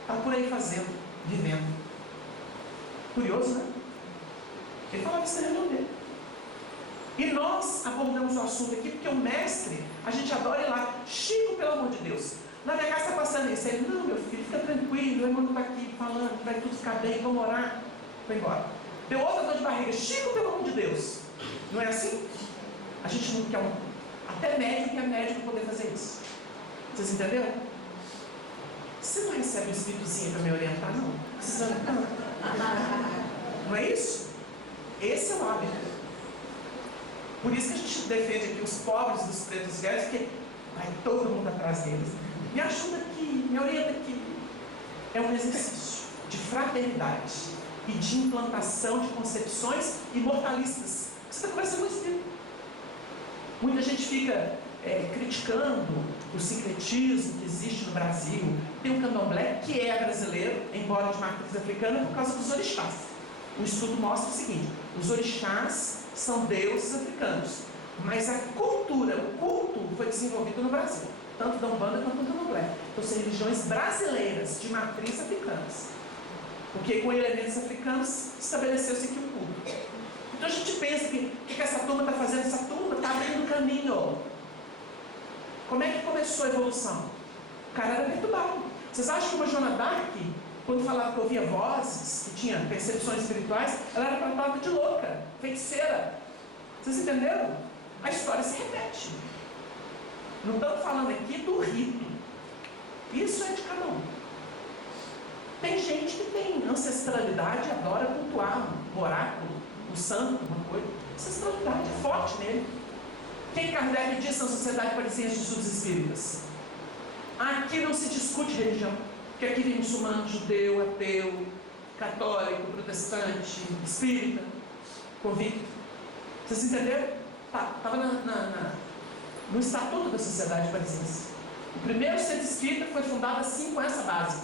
Está por aí fazendo, vivendo. Curioso, né? Ele falava isso na reunião dele. E nós abordamos o assunto aqui porque o mestre, a gente adora ir lá. Chico, pelo amor de Deus, na minha casa está passando isso. Ele, não, meu filho, fica tranquilo, o irmão está aqui falando que vai tudo ficar bem, vamos orar. Foi embora. Deu outra dor de barriga. Chico, pelo amor de Deus. Não é assim? A gente não quer até médico que é médico poder fazer isso. Vocês entenderam? Você não recebe um espíritozinho para me orientar, não? Não é isso? Esse é o hábito. Por isso que a gente defende aqui os pobres dos pretos velhos, porque vai todo mundo atrás deles. Me ajuda aqui, me orienta aqui. É um exercício de fraternidade e de implantação de concepções imortalistas. Você está conversando com o espírito. Muita gente fica criticando o sincretismo que existe no Brasil. Tem um candomblé que é brasileiro, embora de matriz africana, por causa dos orixás. O estudo mostra o seguinte: os orixás são deuses africanos, mas a cultura, o culto foi desenvolvido no Brasil, tanto da Umbanda quanto do candomblé. Então são religiões brasileiras de matriz africanas, porque com elementos africanos estabeleceu-se aqui o culto. Então a gente pensa que o que essa turma está fazendo? Essa turma está abrindo caminho. Como é que começou a evolução? O cara era perturbado. Vocês acham que uma Joana d'Arc, quando falava que ouvia vozes, que tinha percepções espirituais, ela era tratada de louca, feiticeira? Vocês entenderam? A história se repete. Não estamos falando aqui do rito. Isso é de cada um. Tem gente que tem ancestralidade e adora cultuar um oráculo, um santo, uma coisa. Ancestralidade é forte nele. Quem Kardec disse na Sociedade Parisiense de Estudos Espíritas? Aqui não se discute religião. Porque aqui vem muçulmano, judeu, ateu, católico, protestante, espírita, convicto. Vocês entenderam? Estava no Estatuto da Sociedade Parisiense. O primeiro centro espírita foi fundado assim, com essa base.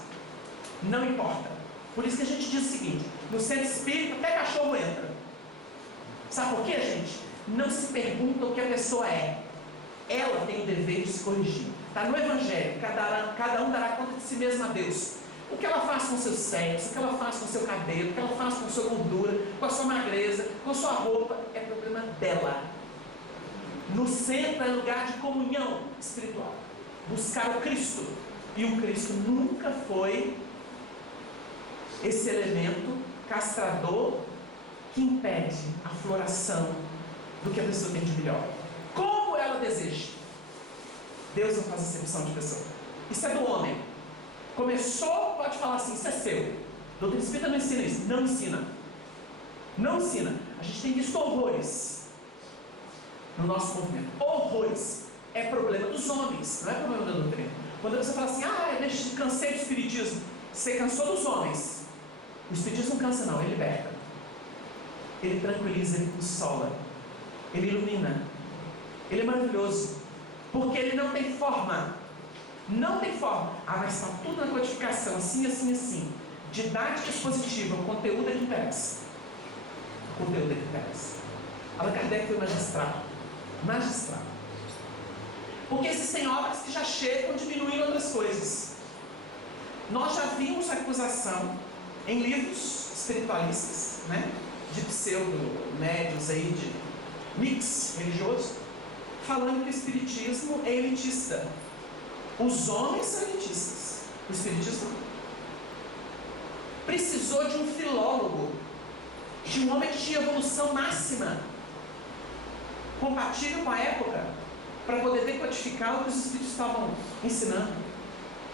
Não importa. Por isso que a gente diz o seguinte: no centro espírita até cachorro entra. Sabe por quê, gente? Não se pergunta o que a pessoa é. Ela tem o dever de se corrigir. Está no Evangelho, cada um dará conta de si mesmo a Deus. O que ela faz com o seu sexo, o que ela faz com o seu cabelo, o que ela faz com a sua gordura, com a sua magreza, com a sua roupa, é problema dela. No centro é lugar de comunhão espiritual. Buscar o Cristo. E o Cristo nunca foi esse elemento castrador que impede a floração do que a pessoa tem de melhor. Como ela deseja. Deus não faz acepção de pessoa. Isso é do homem. Começou, pode falar assim, isso é seu. Doutrina Espírita não ensina isso. Não ensina. Não ensina. A gente tem visto horrores no nosso movimento. Horrores. é problema dos homens, não é problema da doutrina. Quando você fala assim, eu cansei do espiritismo, você cansou dos homens. O espiritismo não cansa não, ele liberta. Ele tranquiliza, ele consola, ele ilumina. Ele é maravilhoso, porque ele não tem forma. Não tem forma. Mas está tudo na codificação, assim, assim, assim. Didática expositiva, o conteúdo é que interessa. O conteúdo é que interessa. Allan Kardec foi magistrado. Porque existem obras que já chegam diminuindo outras coisas. Nós já vimos a acusação em livros espiritualistas, né? De pseudo-médios aí, de mix religioso, falando que o espiritismo é elitista. Os homens são elitistas, o espiritismo não. Precisou de um filólogo, de um homem que tinha evolução máxima, compatível com a época, para poder decodificar o que os espíritos estavam ensinando,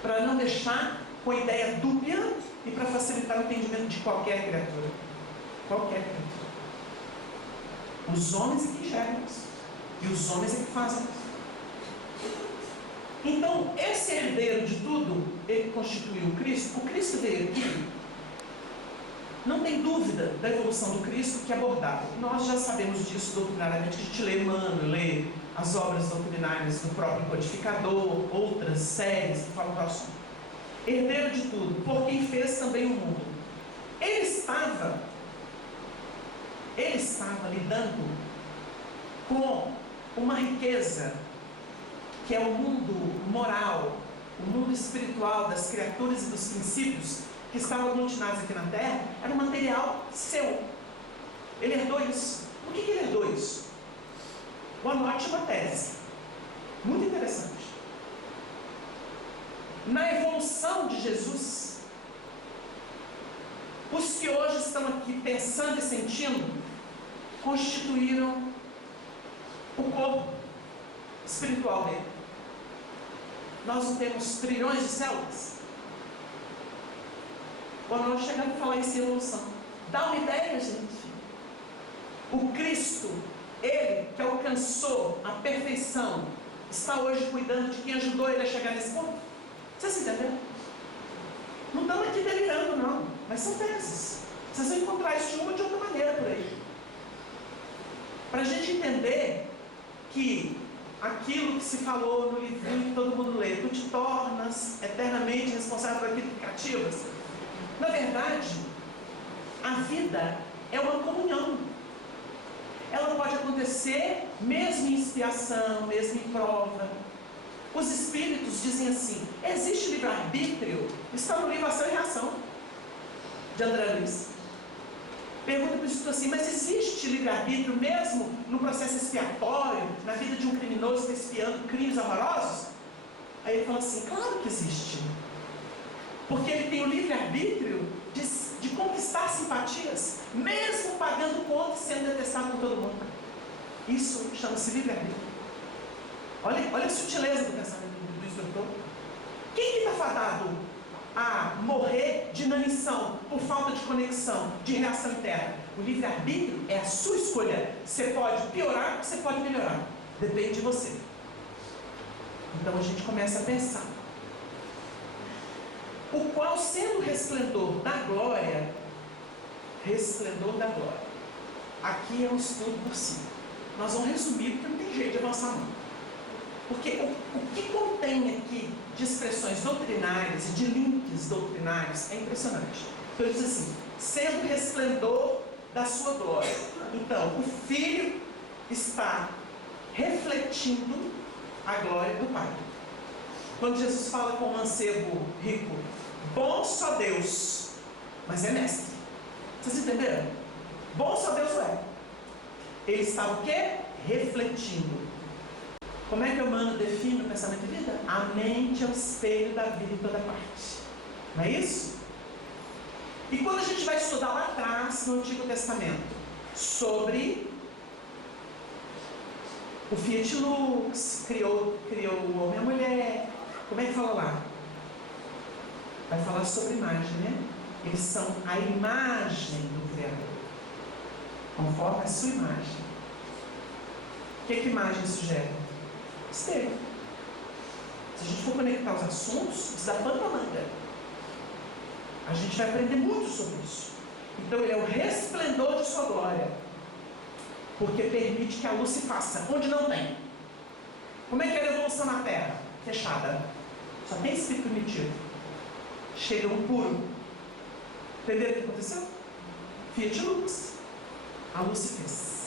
para não deixar com a ideia dúbia e para facilitar o entendimento de qualquer criatura. Qualquer criatura. Os homens é que enxergam isso, e os homens é que fazem isso. Então, esse herdeiro de tudo, ele constituiu o Cristo. O Cristo veio aqui. Não tem dúvida da evolução do Cristo que é abordada. Nós já sabemos disso doutrinariamente, que a gente lê Emmanuel, lê as obras doutrinárias do próprio codificador, outras séries que falam do assunto. Herdeiro de tudo, por quem fez também o mundo. Ele estava lidando com uma riqueza que é o mundo moral, o mundo espiritual das criaturas e dos princípios que estavam aglutinados aqui na Terra. Era um material seu. Ele herdou isso. Por que ele herdou isso? Vou anote uma tese muito interessante. Na evolução de Jesus, os que hoje estão aqui pensando e sentindo constituíram o corpo espiritual dele. Nós não temos trilhões de células. Quando nós chegamos a falar isso em evolução, dá uma ideia, gente. O Cristo, ele que alcançou a perfeição, está hoje cuidando de quem ajudou ele a chegar nesse ponto. Vocês entenderam? Não estamos aqui delirando, não, mas são teses. Vocês vão encontrar isso de uma ou de outra maneira por aí. Para a gente entender que aquilo que se falou no livrinho que todo mundo lê, tu te tornas eternamente responsável por aquilo que cativas. Na verdade, a vida é uma comunhão. Ela pode acontecer mesmo em expiação, mesmo em prova. Os espíritos dizem assim: existe livre-arbítrio? Está no livro Ação e Reação, de André Luiz. Pergunta para o espírito assim: mas existe livre-arbítrio mesmo no processo expiatório, na vida de um criminoso que está expiando crimes horrorosos? Aí ele fala assim: claro que existe. Porque ele tem o livre-arbítrio de conquistar simpatias, mesmo pagando conta e sendo detestado por todo mundo. Isso chama-se livre-arbítrio. Olha a sutileza do pensamento do instrutor. Quem que está fadado a morrer de inanição por falta de conexão, de reação interna? O livre-arbítrio é a sua escolha. Você pode piorar, você pode melhorar. Depende de você. Então a gente começa a pensar. O qual, sendo resplendor da glória, aqui é um estudo por si. Nós vamos resumir porque não tem jeito de avançar muito. Porque o que contém aqui de expressões doutrinárias e de links doutrinários é impressionante. Então ele diz assim: sendo resplendor da sua glória. Então, o Filho está refletindo a glória do Pai. Quando Jesus fala com o mancebo rico, bom só Deus, mas é mestre. Vocês entenderam? Bom só Deus é. Ele está o quê? Refletindo. Como é que Emmanuel define o pensamento de vida? A mente é o espelho da vida em toda parte. Não é isso? E quando a gente vai estudar lá atrás, no Antigo Testamento, sobre o Fiat Lux, criou o homem e a mulher, como é que fala lá? Vai falar sobre imagem, né? Eles são a imagem do Criador, conforme a sua imagem. O que imagem sugere? Espelho. Se a gente for conectar os assuntos, desapanta a manga. A gente vai aprender muito sobre isso. Então ele é o resplendor de sua glória, porque permite que a luz se faça onde não tem. Como é que é a evolução na Terra? Fechada. Só tem espírito primitivo. Chega um puro. Entenderam o que aconteceu? Fiat Lux. A luz se fez.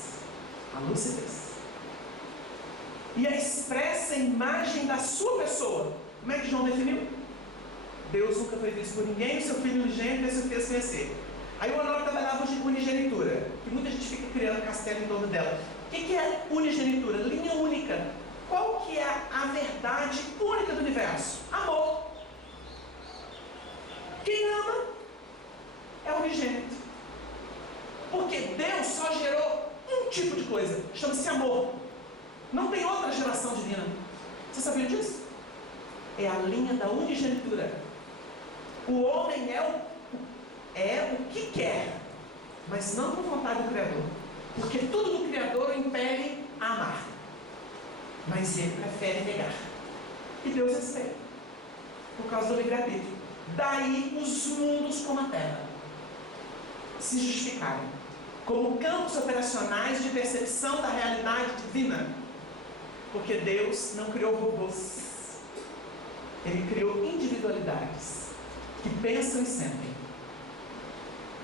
A luz se fez. E a expressa imagem da sua pessoa. Como é que João definiu? Deus nunca foi visto por ninguém, o seu filho unigênito se fez conhecer. Aí o Honório trabalhava de unigenitura, que muita gente fica criando castelo em torno dela. O que é unigenitura? Linha única. Qual que é a verdade única do universo? Amor. Quem ama é unigênito. Porque Deus só gerou um tipo de coisa, chama-se amor. Não tem outra geração divina. Você sabia disso? É a linha da unigenitura. O homem é o que quer, mas não por vontade do Criador. Porque tudo do Criador o impele a amar. Mas ele prefere negar. E Deus respeita. Por causa do livre-arbítrio. Daí os mundos como a Terra se justificarem como campos operacionais de percepção da realidade divina. Porque Deus não criou robôs. Ele criou individualidades que pensam e sentem.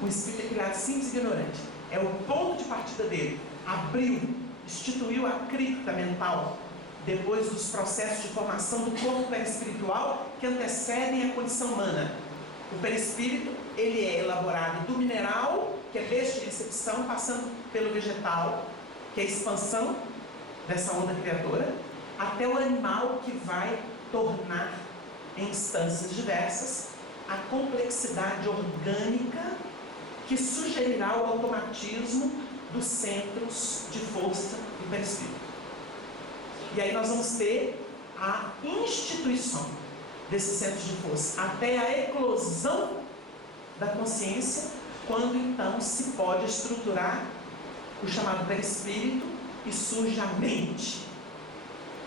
O espírito é criado simples e ignorante. É o ponto de partida dele. Abriu, instituiu a cripta mental, depois dos processos de formação do corpo perispiritual que antecedem a condição humana. O perispírito, ele é elaborado do mineral, que é besta de recepção, passando pelo vegetal, que é a expansão dessa onda criadora, até o animal, que vai tornar em instâncias diversas a complexidade orgânica que sugerirá o automatismo dos centros de força do perispírito. E aí nós vamos ter a instituição desses centros de força, até a eclosão da consciência, quando então se pode estruturar o chamado perispírito e surge a mente.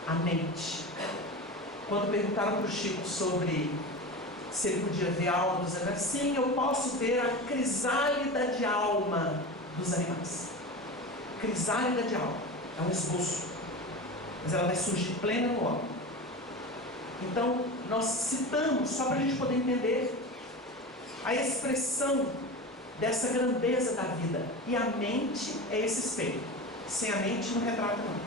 A mente. Quando perguntaram para o Chico sobre se ele podia ver a alma dos animais, sim, eu posso ver a crisálida de alma dos animais. Crisálida de alma. É um esboço. Mas ela vai surgir plena no homem. Então, nós citamos, só para a gente poder entender a expressão dessa grandeza da vida. E a mente é esse espelho. Sem a mente não retrata não.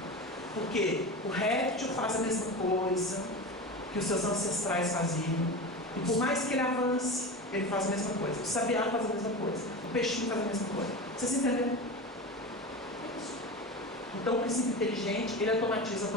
Porque o réptil faz a mesma coisa que os seus ancestrais faziam. E por mais que ele avance, ele faz a mesma coisa. O sabiá faz a mesma coisa. O peixinho faz a mesma coisa. Vocês entenderam? Então o princípio inteligente, ele automatiza.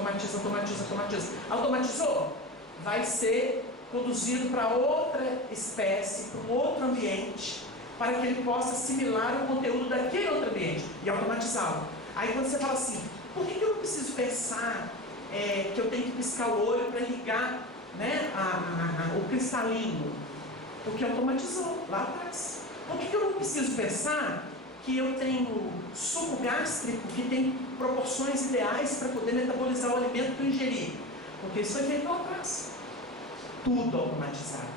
Automatizou? Vai ser conduzido para outra espécie, para um outro ambiente, para que ele possa assimilar o conteúdo daquele outro ambiente e automatizá-lo. Aí quando você fala assim, por que eu não preciso pensar que eu tenho que piscar o olho para ligar, né, o cristalino? Porque automatizou lá atrás. Por que eu não preciso pensar que eu tenho suco gástrico que tem proporções ideais para poder metabolizar o alimento que eu ingeri? Porque isso foi feito lá atrás. Tudo automatizado.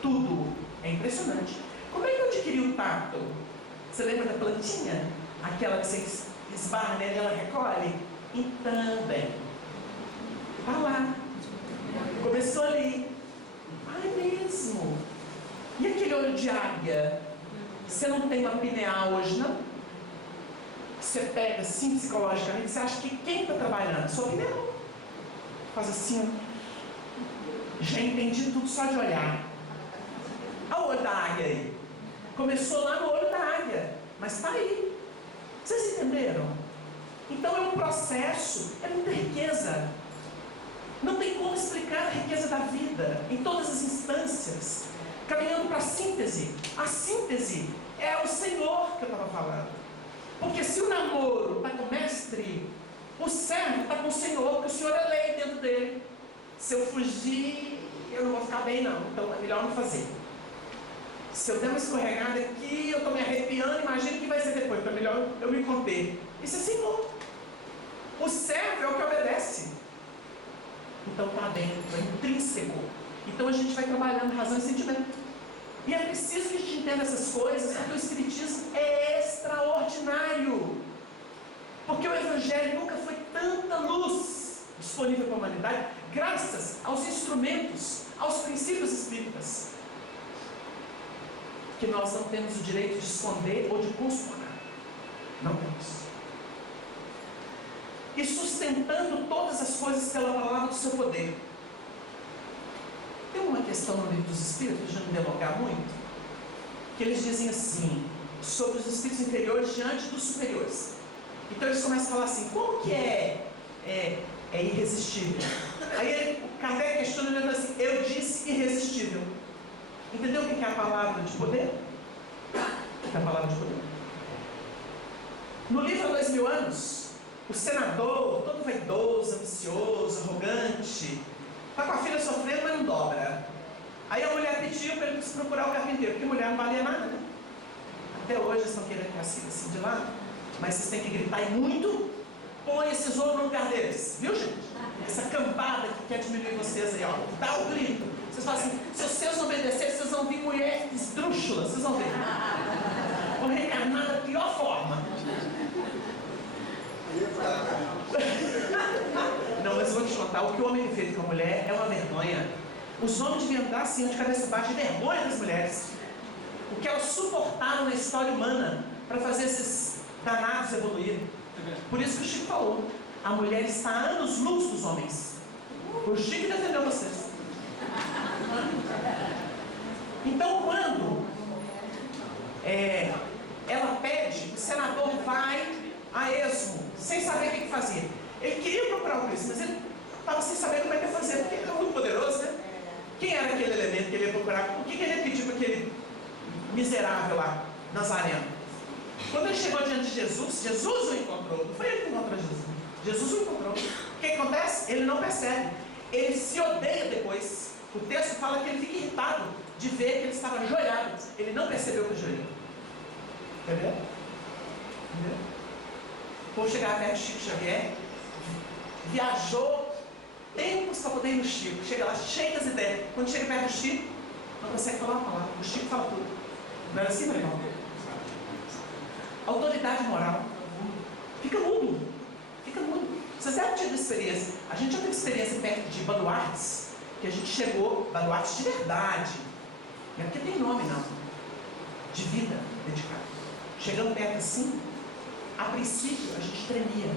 Tudo. É impressionante. Como é que eu adquiri o tato? Você lembra da plantinha? Aquela que você esbarra nela e ela recolhe? Então, bem, tá lá. Começou ali. Ah, é mesmo? E aquele olho de águia? Você não tem uma pineal hoje, não? Você pega assim psicologicamente, você acha que quem está trabalhando? Sua pineal. Faz assim, ó. Já entendi tudo só de olhar. Olha o olho da águia aí. Começou lá no olho da águia, mas está aí. Vocês entenderam? Então é um processo, é muita riqueza. Não tem como explicar a riqueza da vida em todas as instâncias. Caminhando para a síntese. A síntese é o Senhor que eu estava falando. Porque se o namoro está com o mestre, o servo está com o Senhor, porque o Senhor é lei dentro dele. Se eu fugir, eu não vou ficar bem não. Então é melhor não fazer. Se eu der uma escorregada aqui, eu estou me arrepiando, imagina o que vai ser depois. Então é melhor eu me conter. Isso é Senhor. O servo é o que obedece. Então está dentro, é intrínseco. Então a gente vai trabalhando razão e sentimento. E é preciso que a gente entenda essas coisas, porque o Espiritismo é extraordinário. Porque o Evangelho nunca foi tanta luz disponível para a humanidade, graças aos instrumentos, aos princípios espíritas, que nós não temos o direito de esconder ou de contornar. Não temos. E sustentando todas as coisas pela palavra do seu poder. Tem uma questão no Livro dos Espíritos, de não me delongar muito, que eles dizem assim, sobre os espíritos inferiores diante dos superiores. Então eles começam a falar assim, como que é irresistível? Aí o Kardec questiona e diz assim, eu disse irresistível. Entendeu o que é a palavra de poder? O que é a palavra de poder? No livro Há 2000 anos, o senador, todo vaidoso, ambicioso, arrogante, está com a filha sofrendo, mas não dobra. Aí a mulher pediu para ele procurar o carpinteiro, porque mulher não valia nada, né? Até hoje eles estão querendo que a filha assim de lado, mas vocês têm que gritar e muito, põe esses outros no lugar deles, viu, gente? Essa cambada que quer diminuir vocês aí, ó, dá o grito. Vocês falam assim, se os seus obedecerem, vocês vão vir mulher esdrúxula, vocês vão ver. Vão reencarnar da pior forma. Não, mas eu vou te contar, o que o homem tem feito com a mulher é uma vergonha. Os homens deviam andar assim, de cabeça baixa, de vergonha das mulheres. O que elas suportaram na história humana para fazer esses danados evoluírem. Por isso que o Chico falou, a mulher está a anos-luz dos homens. O Chico defendeu vocês. Então, quando ela pede, o senador vai a esmo, sem saber o que fazer. Ele queria procurar o Cristo, mas ele estava sem saber como é que ia fazer, porque ele era muito poderoso, né? Quem era aquele elemento que ele ia procurar? O que ele ia pedir para aquele miserável lá, Nazareno? Quando ele chegou diante de Jesus, Jesus o encontrou. Não foi ele que encontrou Jesus. Jesus o encontrou. O que acontece? Ele não percebe. Ele se odeia depois. O texto fala que ele fica irritado de ver que ele estava ajoelhado. Ele não percebeu que ajoelhou. Entendeu? Entendeu? Vou chegar perto de Chico Xavier. Viajou tempos para poder ir no Chico. Chega lá cheio das ideias. Quando chega perto do Chico, não consegue falar uma palavra. O Chico fala tudo. Não era assim, meu irmão? Autoridade moral. Fica mudo. Fica mudo. Vocês devem ter tido experiência. A gente já teve experiência perto de baluartes, que a gente chegou, baluartes de verdade. Não é porque tem nome, não. De vida dedicada. Chegando perto assim, a princípio a gente tremia.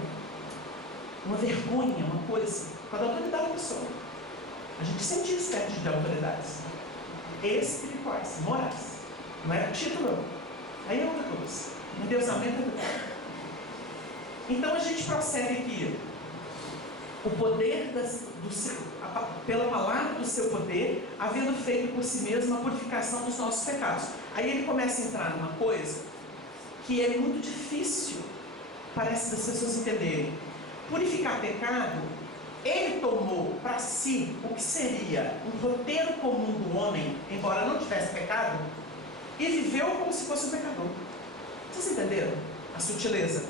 Uma vergonha, uma coisa. Com a autoridade da pessoa. A gente sentia isso perto de autoridades espirituais, morais. Não era título. Aí é outra coisa. Endeusamento é outra coisa. Então a gente prossegue aqui. O poder pela palavra do seu poder, havendo feito por si mesmo a purificação dos nossos pecados. Aí ele começa a entrar numa coisa que é muito difícil, parece, das pessoas entenderem. Purificar pecado, ele tomou para si o que seria um roteiro comum do homem, embora não tivesse pecado, e viveu como se fosse um pecador. Vocês entenderam a sutileza?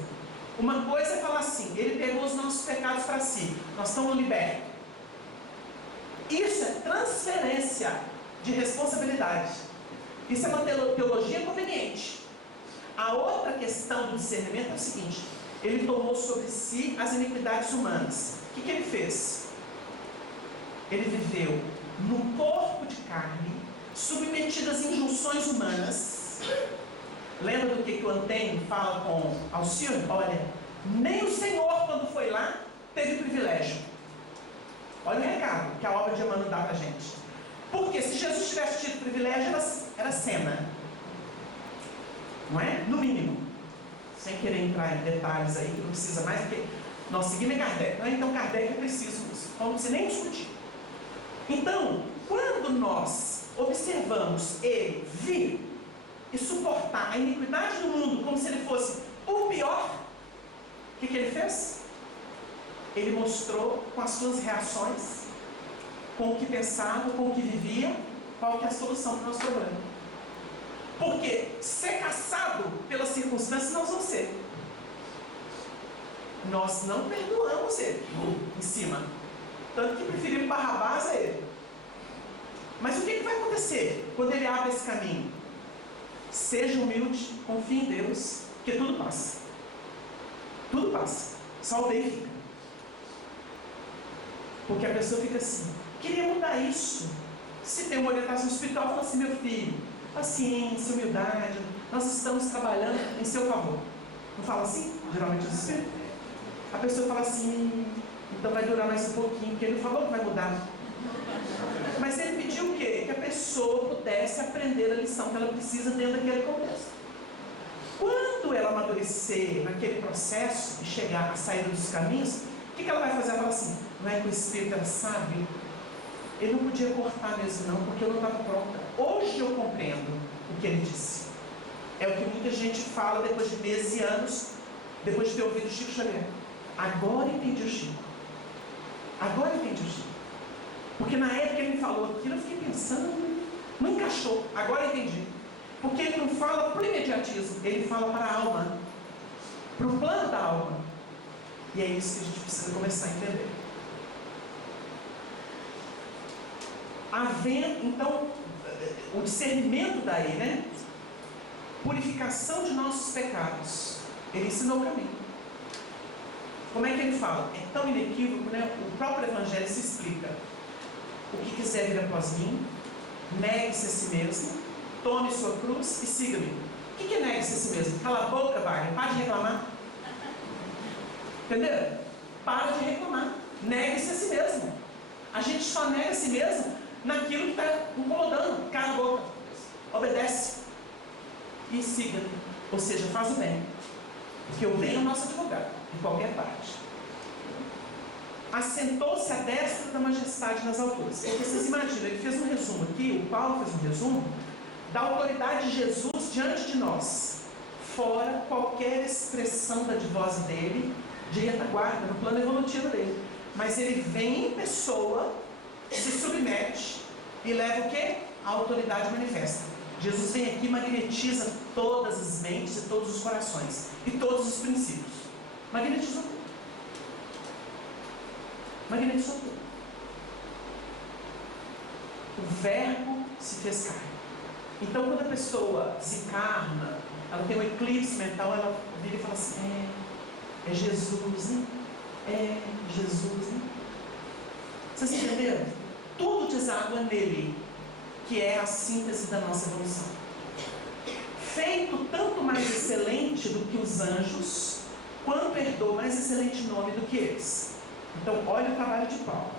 Uma coisa é falar assim, ele pegou os nossos pecados para si, nós estamos libertos. Isso é transferência de responsabilidade. Isso é uma teologia conveniente. A outra questão do discernimento é o seguinte, ele tomou sobre si as iniquidades humanas. O que ele fez? Ele viveu no corpo de carne, submetido às injunções humanas. Lembra do que o Antenho fala com Alcione? Olha, nem o Senhor, quando foi lá, teve privilégio. Olha o recado que a obra de Emmanuel dá para a gente. Porque se Jesus tivesse tido privilégio, era cena. Não é? No mínimo. Sem querer entrar em detalhes aí, que não precisa mais, porque nós seguimos Kardec. Não é? Então Kardec é preciso isso. Então não precisa nem discutir. Então, quando nós observamos ele vir e suportar a iniquidade do mundo como se ele fosse o pior, o que ele fez? Ele mostrou com as suas reações, com o que pensava, com o que vivia, qual que é a solução para o nosso problema. Porque ser caçado pelas circunstâncias nós vamos ser. Nós não perdoamos ele em cima. Tanto que preferiram Barrabás a ele. Mas o que vai acontecer quando ele abre esse caminho? Seja humilde, confie em Deus, porque tudo passa. Tudo passa. Só o bem fica. Porque a pessoa fica assim, queria mudar isso. Se tem uma orientação espiritual, fala assim, meu filho, paciência, humildade, nós estamos trabalhando em seu favor. Não fala assim? Geralmente os espíritos. A pessoa fala assim, então vai durar mais um pouquinho, porque ele falou que vai mudar. Mas ele pediu o quê? Que a pessoa pudesse aprender a lição que ela precisa dentro daquele contexto. Quando ela amadurecer naquele processo e chegar à saída dos caminhos, o que ela vai fazer? Ela fala assim, não é que o Espírito era sábio? Ele não podia cortar mesmo não, porque eu não estava pronta. Hoje eu compreendo o que ele disse. É o que muita gente fala depois de meses e anos, depois de ter ouvido o Chico Xavier. Agora entendi o Chico. Agora entendi o Chico. Porque na época ele me falou aquilo, eu fiquei pensando, não encaixou. Agora entendi. Porque ele não fala para o imediatismo, ele fala para a alma, para o plano da alma. E é isso que a gente precisa começar a entender. Então, o discernimento daí, né? Purificação de nossos pecados. Ele ensinou o caminho. Como é que ele fala? É tão inequívoco, né? O próprio Evangelho se explica. O que quiser vir após mim, negue-se a si mesmo, tome sua cruz e siga-me. O que é negue-se a si mesmo? Cala a boca, Wagner, para de reclamar. Entendeu? Para de reclamar. Negue-se a si mesmo. A gente só nega a si mesmo naquilo que está incomodando. Cala a boca. Obedece. E siga-me. Ou seja, faz o bem. Porque o bem é o nosso advogado, em qualquer parte. Assentou-se à destra da majestade nas alturas. Porque vocês imaginam, ele fez um resumo aqui, o Paulo fez um resumo da autoridade de Jesus diante de nós, fora qualquer expressão da divose dele, de retaguarda, no plano evolutivo dele. Mas ele vem em pessoa, se submete e leva o quê? A autoridade manifesta. Jesus vem aqui e magnetiza todas as mentes e todos os corações e todos os princípios. Magnetizou tudo. Magnetizou tudo. O verbo se fez carne. Então, quando a pessoa desencarna, ela tem um eclipse mental, ela vira e fala assim, é Jesus, né? É Jesus, né? Vocês entenderam? Tudo deságua nele, que é a síntese da nossa evolução. Feito tanto mais excelente do que os anjos, quanto herdou mais excelente nome do que eles. Então, olha o trabalho de Paulo.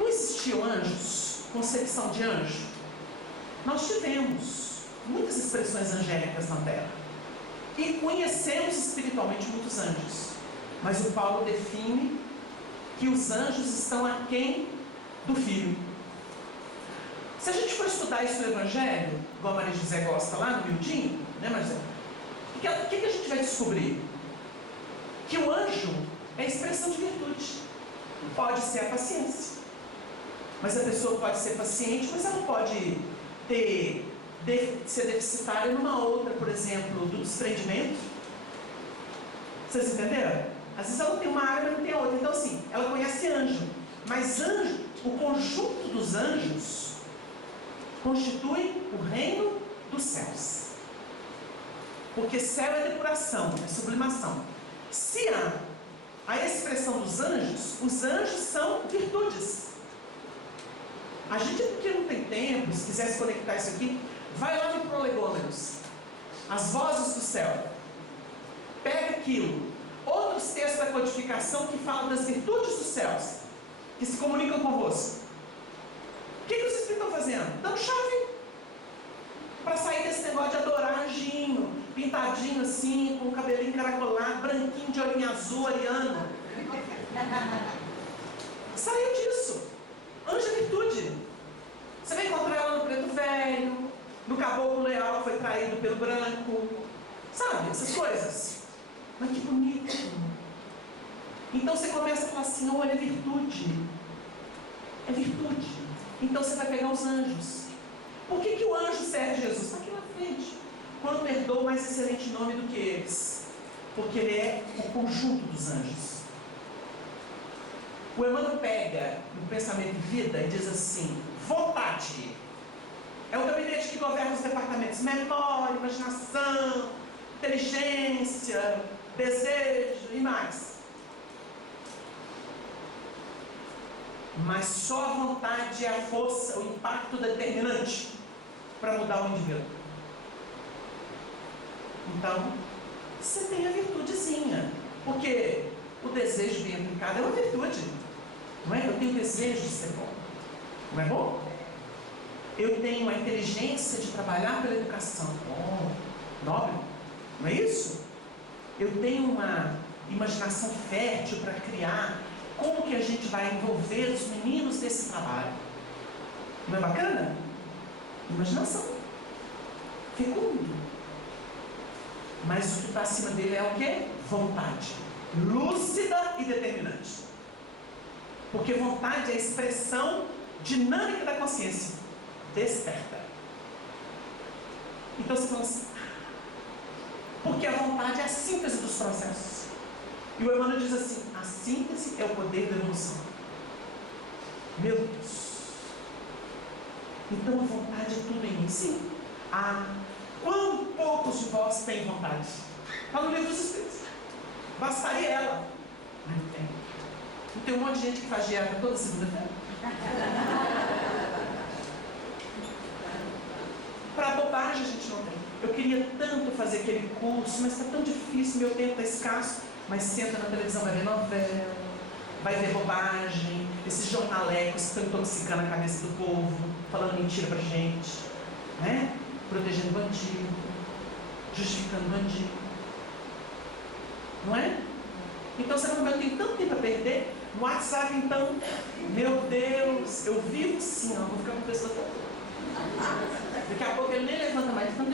Não existiam anjos, concepção de anjo? Nós tivemos muitas expressões angélicas na Terra. E conhecemos espiritualmente muitos anjos. Mas o Paulo define que os anjos estão aquém do Filho. Se a gente for estudar isso no Evangelho, igual a Maria José gosta lá no miudinho, né, Maria? O que a gente vai descobrir? Que o anjo é a expressão de virtude. Pode ser a paciência. Mas a pessoa pode ser paciente, mas ela pode ser deficitária numa outra, por exemplo, do desprendimento. Vocês entenderam? Às vezes ela tem uma área, mas não tem a outra. Então assim, ela conhece anjo. Mas anjo, o conjunto dos anjos constitui o reino dos céus. Porque céu é depuração, é sublimação. Se há a expressão dos anjos, os anjos são virtudes. A gente que não tem tempo, se quiser se conectar isso aqui, vai lá no Prolegômenos, as vozes do céu. Pega aquilo. Outros textos da codificação que falam das virtudes dos céus, que se comunicam convosco. O que os espíritos estão fazendo? Dando chave para sair desse negócio de adorar anjinho, pintadinho assim, com o cabelinho encaracolado, branquinho de olhinho azul, ariano. Saiu disso. Anjo é virtude. Você vai encontrar ela no preto velho, no caboclo leal que foi traído pelo branco. Sabe, essas coisas. Mas que bonito. Então você começa a falar assim, olha, é virtude. É virtude. Então você vai pegar os anjos. Por que o anjo serve Jesus? Está aqui na frente. Quando herdou mais excelente nome do que eles. Porque ele é o conjunto dos anjos. O Emmanuel pega no pensamento de vida e diz assim: vontade é o gabinete que governa os departamentos memória, imaginação, inteligência, desejo e mais. Mas só a vontade é a força, o impacto determinante para mudar o indivíduo. Então, você tem a virtudezinha, porque o desejo bem aplicado é uma virtude, não é? Eu tenho desejo de ser bom, não é bom? Eu tenho a inteligência de trabalhar pela educação, bom, nobre, não é isso? Eu tenho uma imaginação fértil para criar como que a gente vai envolver os meninos nesse trabalho, não é bacana? Imaginação, fecundo. Mas o que está acima dele é o quê? Vontade, lúcida e determinante. Porque vontade é a expressão dinâmica da consciência, desperta. Então você fala assim, porque a vontade é a síntese dos processos. E o Emmanuel diz assim, a síntese é o poder da evolução. Meu Deus. Então a vontade é tudo em mim. Sim. Quão poucos de vós têm vontade? Está no livro dos Espíritos. Bastaria ela. Mas não tem. Não tem um monte de gente que faz dieta toda segunda-feira? Para bobagem a gente não tem. Eu queria tanto fazer aquele curso, mas está tão difícil, meu tempo está escasso. Mas senta na televisão, vai ver novela, vai ver bobagem, esses jornalecos que estão intoxicando a cabeça do povo, falando mentira pra gente, né? Protegendo bandido, justificando bandido, não é? Então você não tem tanto tempo a perder. No WhatsApp, então, meu Deus, eu vivo sim, vou ficar com a pessoa toda. Daqui a pouco ele nem levanta mais, então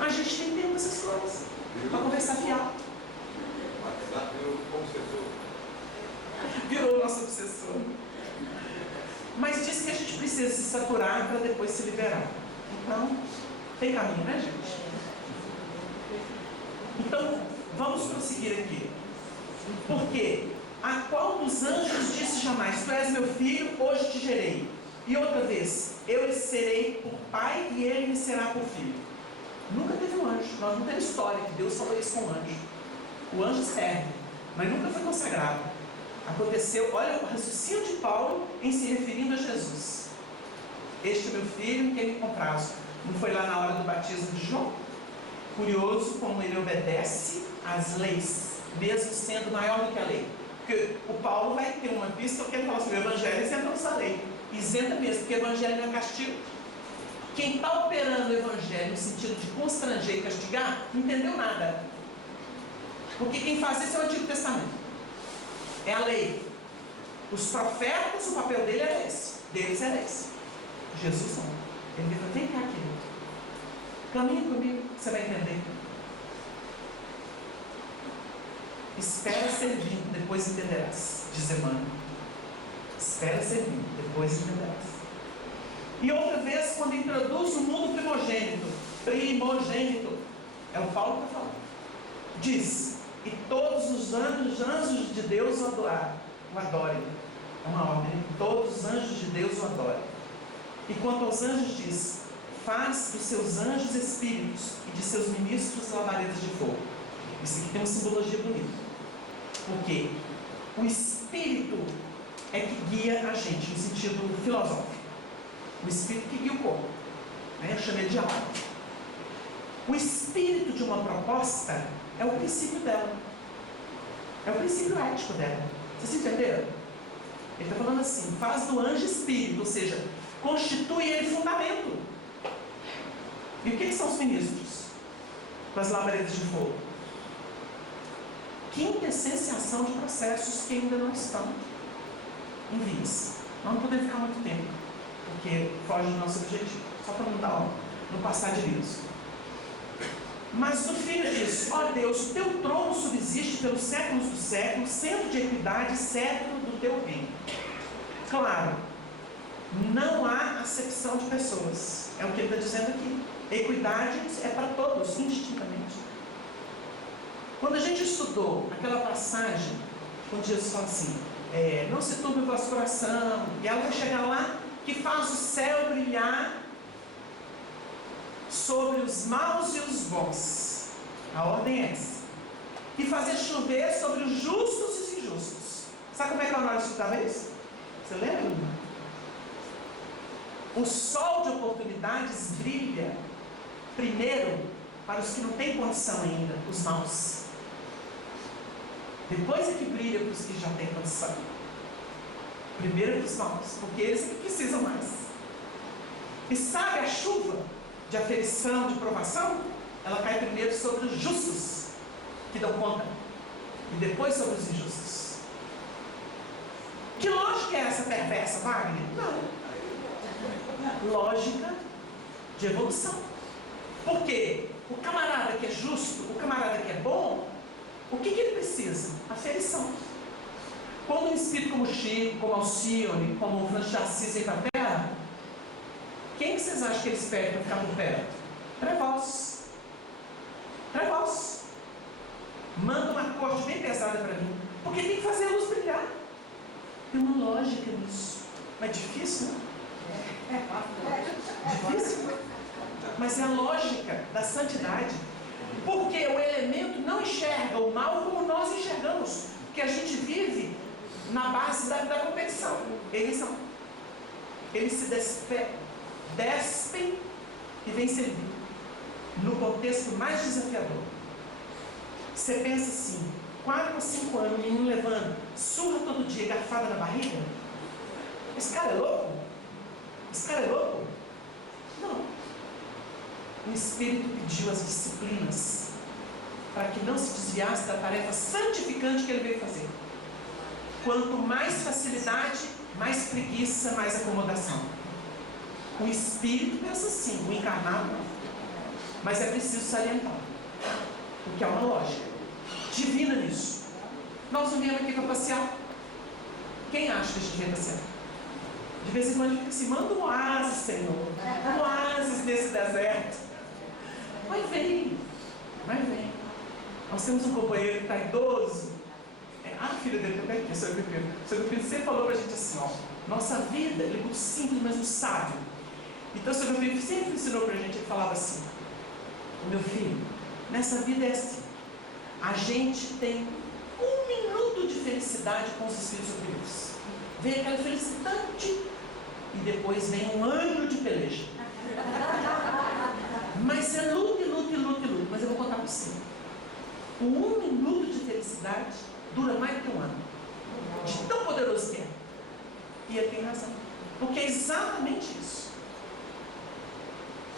a gente tem tempo essas coisas para conversar fiado. Virou o nosso obsessor. Mas diz que a gente precisa se saturar para depois se liberar. Então, tem caminho, né, gente? Então, vamos prosseguir aqui. Porque a qual dos anjos disse jamais, tu és meu filho, hoje te gerei. E outra vez, eu lhe serei por pai e ele me será por filho. Nunca teve um anjo. Nós não temos história que Deus falou isso com um anjo. O anjo serve, mas nunca foi consagrado. Aconteceu, olha o raciocínio de Paulo em se referindo a Jesus. Este é meu filho, que ele comprasse. Não foi lá na hora do batismo de João? Curioso como ele obedece às leis, mesmo sendo maior do que a lei. Porque o Paulo vai ter uma pista porque ele fala assim, o evangelho isenta nossa lei. Isenta mesmo, porque o evangelho não é castigo. Quem está operando o evangelho no sentido de constranger e castigar, não entendeu nada. Porque quem faz isso é o Antigo Testamento. É a lei. Os profetas, o papel deles era esse. Jesus não. Ele diz, vem cá, querido. Caminha comigo, você vai entender. Espera servindo, depois entenderás, diz Emmanuel. Espera servindo, depois entenderás. E outra vez, quando introduz o mundo primogênito, é o Paulo que está falando. Diz, e todos os anjos de Deus o adorem. É uma ordem, todos os anjos de Deus o adorem. E quanto aos anjos diz, faz dos seus anjos espíritos e de seus ministros labaredas de fogo. Isso aqui tem uma simbologia bonita. Porque o espírito é que guia a gente, no sentido filosófico. O espírito que guia o corpo. Eu chamei de alma. O espírito de uma proposta é o princípio dela. É o princípio ético dela. Vocês entenderam? Ele está falando assim, faz do anjo espírito, ou seja, constitui ele fundamento. E o que são os ministros? Com as labaredas de fogo. Quintessenciação de processos que ainda não estão em vias. Nós não podemos ficar muito tempo, porque foge do nosso objetivo. Só para não passar de livros. Mas no fim diz, ó Deus, o teu trono subsiste pelos séculos dos séculos, centro de equidade, cetro do teu reino. Claro, não há acepção de pessoas. É o que ele está dizendo aqui. Equidade é para todos, indistintamente. Quando a gente estudou aquela passagem quando Jesus fala assim, não se turbe o vosso coração, e ela vai chegar lá, que faz o céu brilhar sobre os maus e os bons. A ordem é essa. E fazer chover sobre os justos e os injustos. Sabe como é que a Honório estudava isso? Você lembra? O sol de oportunidades brilha primeiro para os que não têm condição ainda, os maus. Depois é que brilha para os que já têm condição. Primeiro para os maus, porque eles é que precisam mais. E sabe a chuva de aferição, de provação? Ela cai primeiro sobre os justos, que dão conta, e depois sobre os injustos. Que lógica é essa perversa, Wagner? Não. Lógica de evolução. Porque o camarada que é justo, o camarada que é bom, o que ele precisa? Aferição. Quando um espírito como Chico, como Alcione, como o Francisco de Assis vem para a Terra, quem que vocês acham que eles pedem para ficar por perto? Trevós. Trevós. Manda uma corte bem pesada para mim, porque tem que fazer a luz brilhar. Tem uma lógica nisso. Mas difícil, né? Difícil. Mas é a lógica da santidade. Porque o elemento não enxerga o mal como nós enxergamos. Porque a gente vive na base da competição. Eles se despem e vêm servir. No contexto mais desafiador. Você pensa assim, 4 ou 5 anos, o menino levando surra todo dia, garfada na barriga. Esse cara é louco? Esse cara é louco? Não. O Espírito pediu as disciplinas para que não se desviasse da tarefa santificante que ele veio fazer. Quanto mais facilidade, mais preguiça, mais acomodação. O Espírito pensa assim, o encarnado não. Mas é preciso salientar, porque há uma lógica divina nisso. Nós não viemos aqui para passear. Quem acha que a gente vem passear? De vez em quando a gente fica assim, manda um oásis, Senhor. Um oásis nesse deserto. Mas vem. Nós temos um companheiro que está idoso. A filha dele também aqui, o Sr. Pepino. O Sr. Pepino sempre falou para a gente assim, nossa vida, ele é muito simples, mas muito sábio. Então o Sr. Pepino sempre ensinou para a gente, ele falava assim, meu filho, nessa vida é assim, a gente tem 1 minuto de felicidade com os espíritos superiores. Vem aquela felicidade e depois vem 1 ano de peleja. Mas é luta. Mas eu vou contar para você. O 1 minuto de felicidade dura mais do que 1 ano. De tão poderoso que é. E ele tem razão. Porque é exatamente isso.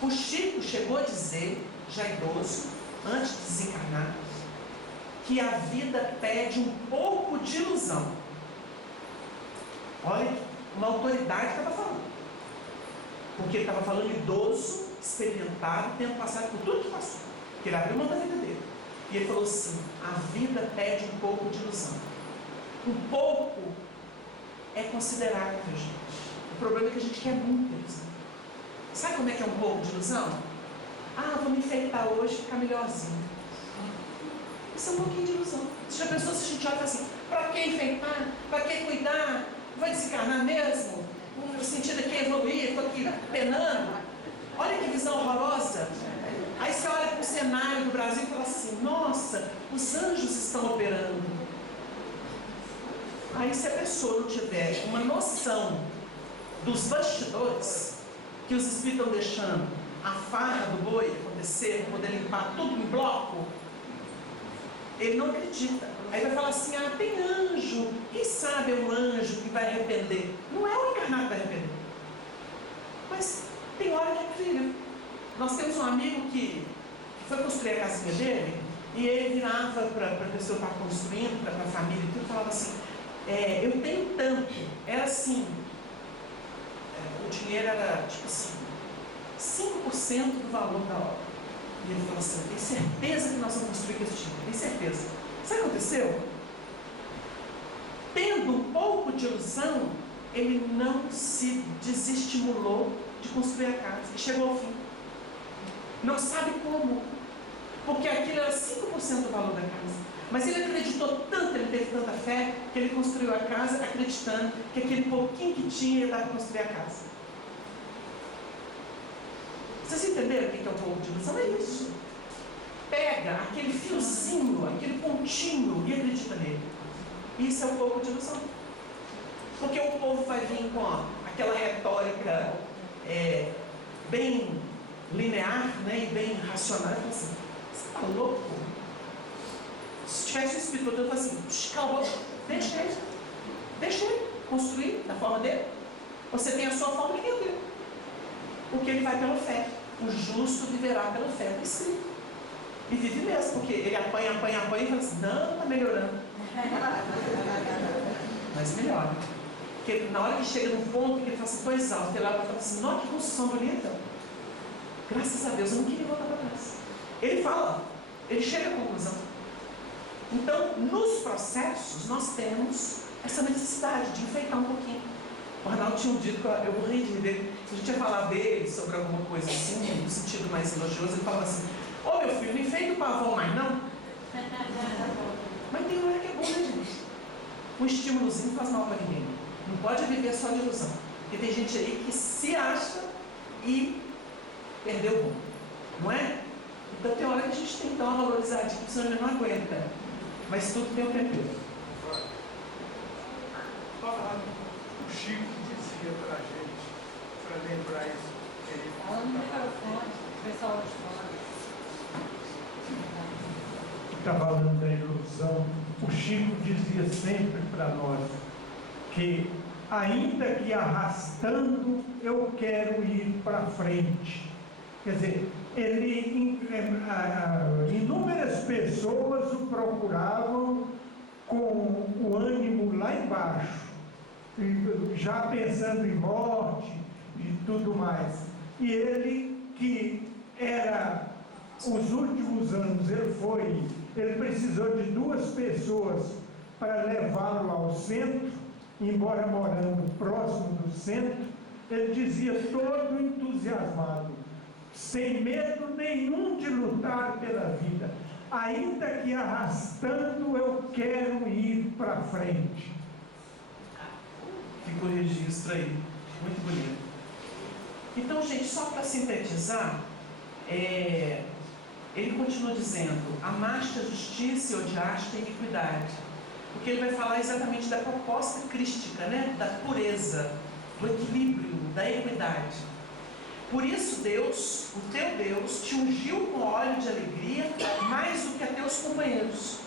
O Chico chegou a dizer, já idoso, antes de desencarnar, que a vida pede um pouco de ilusão. Olha, uma autoridade estava falando. Porque ele estava falando idoso, experimentado, tendo passado por tudo que passou. Porque ele abriu mão da vida dele. E ele falou assim, a vida pede um pouco de ilusão. Um pouco é considerável, gente. O problema é que a gente quer muita ilusão. Sabe como é que é um pouco de ilusão? Vou me enfeitar hoje e ficar melhorzinho. Isso é um pouquinho de ilusão. Você já pensou se a gente olha e fala assim, para que enfeitar? Para que cuidar? Vai desencarnar mesmo? No sentido aqui evoluir, estou aqui penando. Olha que visão horrorosa. Aí você olha para o cenário do Brasil e fala assim, nossa, os anjos estão operando. Aí se a pessoa não tiver uma noção dos bastidores, que os espíritos estão deixando a farra do boi acontecer, para poder limpar tudo em bloco, ele não acredita. Aí vai falar assim, tem anjo, quem sabe é um anjo que vai arrepender. Não é o encarnado que vai arrepender. Mas tem hora que é filho. Nós temos um amigo que foi construir a casinha dele, e ele virava para a pessoa que estava construindo, para a família e tudo, falava assim, eu tenho tanto. Era assim, o dinheiro era tipo assim, 5% do valor da obra. E ele falou assim, tem certeza que nós vamos construir com esse dinheiro? Tem certeza. Sabe o que aconteceu? Tendo um pouco de ilusão, ele não se desestimulou de construir a casa. E chegou ao fim. Não sabe como. Porque aquilo era 5% do valor da casa. Mas ele acreditou tanto, ele teve tanta fé, que ele construiu a casa acreditando que aquele pouquinho que tinha ia dar para construir a casa. Vocês entenderam o que é o povo de ilusão? É isso. Pega aquele fiozinho, aquele pontinho e acredita nele. Isso é o povo de ilusão. Porque o povo vai vir com aquela retórica bem linear, né, e bem racional. Fala assim, você está louco? Se tivesse o Espírito Santo, eu falo assim, cala a boca, deixa ele construir da forma dele. Você tem a sua forma e tem dele. Porque ele vai pela fé. O justo viverá pela fé, é escrito. E vive mesmo, porque ele apanha e fala assim, não, está melhorando. Mas melhora. Porque na hora que chega num ponto que ele fala assim, estou exausto, ele olha e fala assim, nossa, que construção bonita. Graças a Deus, eu não queria voltar para trás. Ele fala, ele chega à conclusão. Então, nos processos, nós temos essa necessidade de enfeitar um pouquinho. O Arnaldo tinha um dito, eu morri de rir dele, se a gente ia falar dele sobre alguma coisa assim, no sentido mais elogioso, ele falava assim, ô meu filho, não enfeita o pavão mais não. Mas tem hora que é bom, né, gente? Um estímulozinho não faz mal para ninguém. Não pode viver só de ilusão. Porque tem gente aí que se acha e perdeu o rumo. Não é? Então tem hora que a gente tem que dar uma valorizadinha, porque senão ele não aguenta. Mas tudo tem um tempero. O Chico dizia para a gente, para lembrar isso, que ele Fala no microfone, o pessoal de fora. está falando da ilusão. O Chico dizia sempre para nós que, ainda que arrastando, eu quero ir para frente. Quer dizer, inúmeras pessoas o procuravam com o ânimo lá embaixo, já pensando em morte e tudo mais. E ele, que era os últimos anos, ele precisou de 2 pessoas para levá-lo ao centro, embora morando próximo do centro. Ele dizia todo entusiasmado, sem medo nenhum de lutar pela vida, ainda que arrastando, eu quero ir para frente. Ficou o registro aí, muito bonito. Então, gente, só para sintetizar, ele continua dizendo, amaste a justiça e odiaste a iniquidade, porque ele vai falar exatamente da proposta crística, né? Da pureza, do equilíbrio, da equidade. Por isso Deus, o teu Deus, te ungiu com óleo de alegria mais do que a teus companheiros.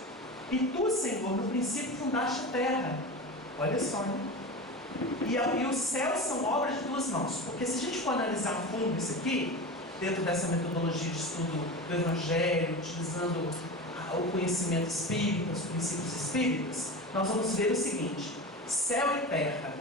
E tu, Senhor, no princípio fundaste a terra. Olha só, né? E os céus são obras de tuas mãos. Porque se a gente for analisar a fundo isso aqui, dentro dessa metodologia de estudo do Evangelho, utilizando o conhecimento espírita, os princípios espíritas, nós vamos ver o seguinte: céu e terra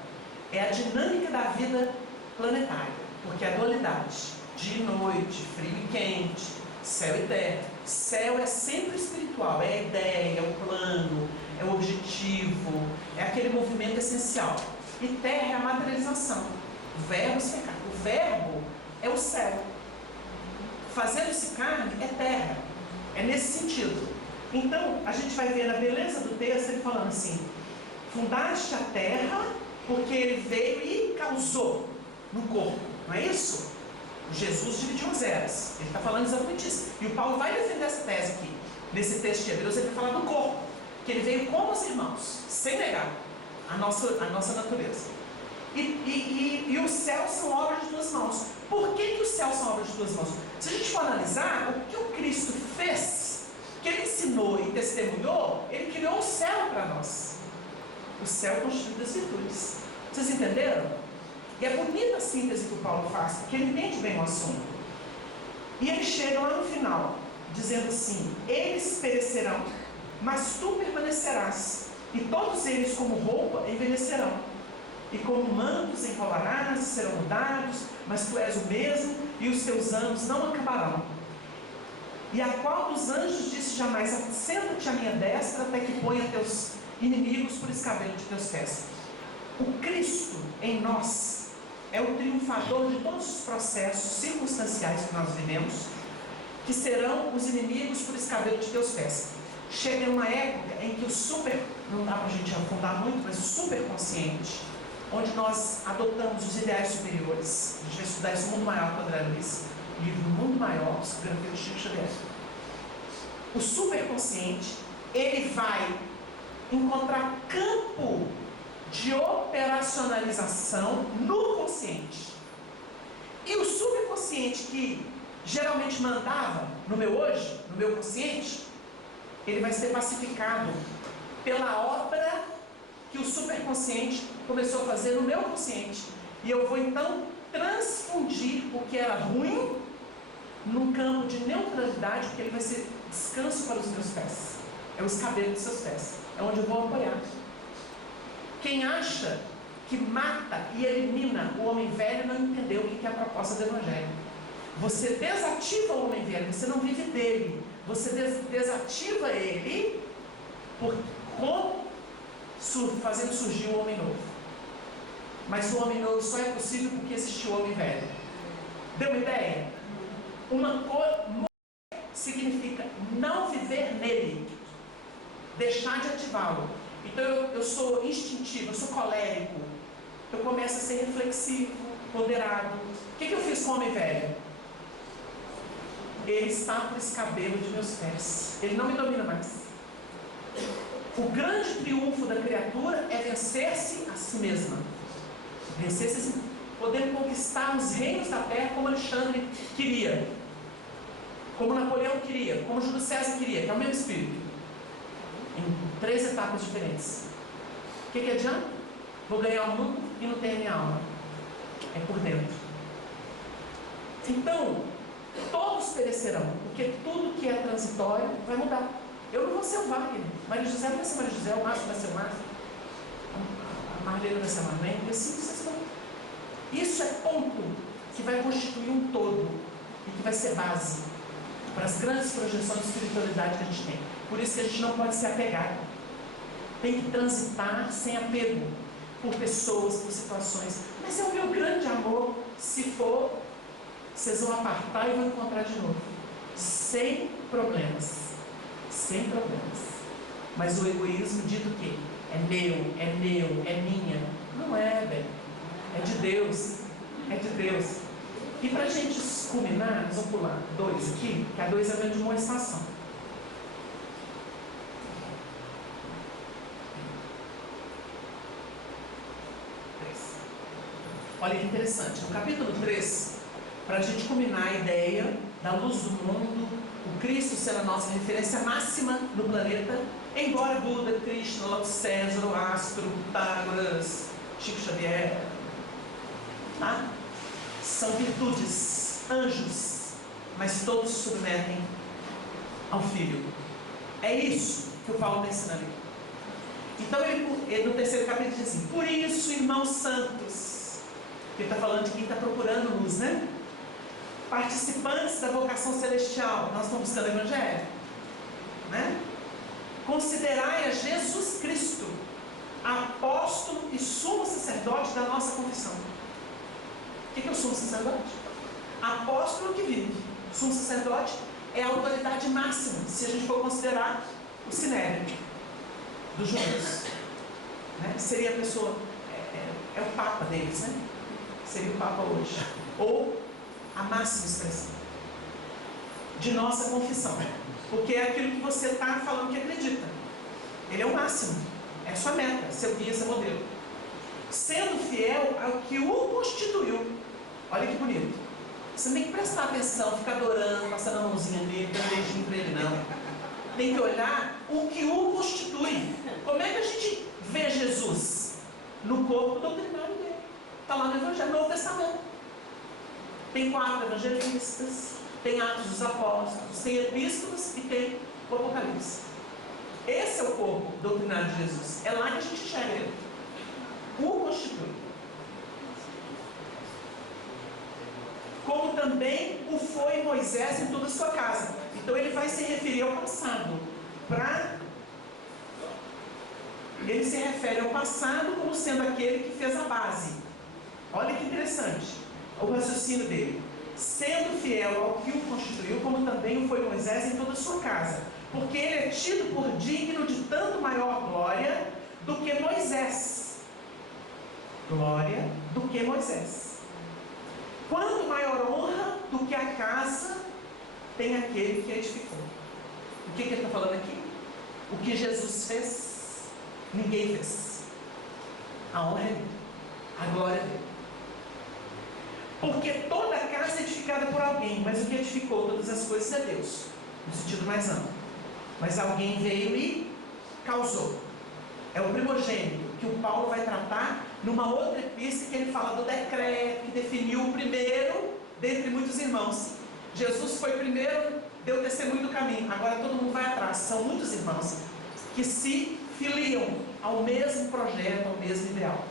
é a dinâmica da vida planetária, porque a dualidade, dia e noite, frio e quente, céu e terra. Céu é sempre espiritual, é a ideia, é o plano, é o objetivo, é aquele movimento essencial. E terra é a materialização, o verbo se ficar. O verbo é o céu. Fazendo-se carne é terra. É nesse sentido. Então, a gente vai ver na beleza do texto ele falando assim: fundaste a terra porque ele veio e causou no corpo. Não é isso? Jesus dividiu as eras. Ele está falando exatamente isso. E o Paulo vai defender essa tese aqui. Nesse texto de Hebreus, ele vai falar do corpo. Que ele veio como os irmãos, sem negar a nossa natureza. E os céus são obras de tuas mãos. Por que os céus são obras de tuas mãos? Se a gente for analisar o que o Cristo fez, que ele ensinou e testemunhou, ele criou o céu para nós. O céu constituído das virtudes. Vocês entenderam? E é bonita a síntese que o Paulo faz, porque ele entende bem o assunto. E ele chega lá no final, dizendo assim: eles perecerão, mas tu permanecerás, e todos eles como roupa envelhecerão, e como mantos enrolarás e serão mudados, mas tu és o mesmo, e os teus anos não acabarão. E a qual dos anjos disse jamais: assenta-te à minha destra, até que ponha teus inimigos por escabelo de teus pés. O Cristo em nós é o triunfador de todos os processos circunstanciais que nós vivemos, que serão os inimigos por escabelo de teus pés. chega em uma época em que o não dá para a gente afundar muito, mas o superconsciente, onde nós adotamos os ideais superiores. A gente vai estudar esse Mundo Maior com André Luiz, livro Mundo Maior, psicografia do Chico Xavier. O superconsciente, ele vai encontrar campo de operacionalização no consciente. E o subconsciente, que geralmente mandava no meu hoje, no meu consciente, ele vai ser pacificado pela obra que o superconsciente começou a fazer no meu consciente. E eu vou então transfundir o que era ruim num campo de neutralidade, porque ele vai ser descanso para os meus pés. É o escabelo dos seus pés. É onde eu vou apoiar. Quem acha que mata e elimina o homem velho não entendeu o que é a proposta do Evangelho. Você desativa o homem velho, você não vive dele. Você desativa ele fazendo surgir o homem novo. Mas o homem novo só é possível porque existiu o homem velho. Deu uma ideia? Morrer significa não viver nele, deixar de ativá-lo. Então eu sou instintivo, eu sou colérico, eu começo a ser reflexivo, ponderado. O que eu fiz com o homem velho? Ele está por escabelo de meus pés, ele não me domina mais. O grande triunfo da criatura é vencer-se a si mesma, vencer-se a si, poder conquistar os reinos da terra como Alexandre queria, como Napoleão queria, como Júlio César queria, que é o mesmo espírito, em 3 etapas diferentes. O que adianta? Vou ganhar o mundo e não tenho a minha alma. É por dentro. Então, todos perecerão, porque tudo que é transitório vai mudar. Eu não vou ser o Wagner, Maria José não vai ser Maria José, o Márcio vai ser o Márcio, a Marlene vai ser a Marlene, e assim sucessivamente. Isso é ponto que vai constituir um todo e que vai ser base para as grandes projeções de espiritualidade que a gente tem. Por isso que a gente não pode se apegar. Tem que transitar sem apego por pessoas, por situações. Mas é o meu grande amor. Se for, vocês vão apartar e vão encontrar de novo. Sem problemas. Sem problemas. Mas o egoísmo dito o quê? É meu, é minha. Não é, velho. É de Deus. É de Deus. E para a gente culminar, nós vamos pular 2 aqui, que a 2 é a de uma estação. Olha que interessante, no capítulo 3, para a gente culminar a ideia da luz do mundo, o Cristo sendo a nossa referência máxima no planeta, embora Buda, Krishna, Lao Tse, Zoroastro, Pitágoras, Chico Xavier, tá? São virtudes, anjos, mas todos se submetem ao Filho. É isso que o Paulo está ensinando aqui. Então ele no 3º capítulo diz assim: por isso, irmãos santos, ele está falando de quem está procurando luz, né? Participantes da vocação celestial, nós estamos buscando o Evangelho, né? Considerai a Jesus Cristo, apóstolo e sumo sacerdote da nossa confissão. O que é o sumo sacerdote? Apóstolo que vive. O sumo sacerdote é a autoridade máxima, se a gente for considerar o sinédrio dos judeus, né? Seria a pessoa, é o Papa deles, né? Seria o Papa hoje, ou a máxima expressão de nossa confissão, porque é aquilo que você está falando que acredita. Ele é o máximo, é a sua meta, seu guia, seu modelo, sendo fiel ao que o constituiu. Olha que bonito. Você tem que prestar atenção, ficar adorando, passando a mãozinha nele, dando beijinho para ele, não. Tem que olhar o que o constitui. Como é que a gente vê Jesus? No corpo doutrinário dele. Está lá no Evangelho, no Novo Testamento. Tem 4 evangelistas, tem Atos dos Apóstolos, tem epístolas e tem o Apocalipse. Esse é o corpo doutrinário de Jesus. É lá que a gente enxerga ele. O constitui. Como também o foi Moisés em toda a sua casa. Então ele vai se referir ao passado. Ele se refere ao passado como sendo aquele que fez a base. Olha que interessante o raciocínio dele. Sendo fiel ao que o constituiu, como também o foi Moisés em toda a sua casa. porque ele é tido por digno de tanto maior glória do que Moisés. Glória do que Moisés. Quanto maior honra do que a casa tem aquele que edificou. O que ele está falando aqui? O que Jesus fez, ninguém fez. A honra é dele, a glória é dele. Porque toda a casa é edificada por alguém, mas o que edificou todas as coisas é Deus, no sentido mais amplo. Mas alguém veio e causou. É o primogênito, que o Paulo vai tratar numa outra epístola, que ele fala do decreto que definiu o primeiro dentre muitos irmãos. Jesus foi primeiro, deu testemunho do caminho, agora todo mundo vai atrás. São muitos irmãos que se filiam ao mesmo projeto, ao mesmo ideal.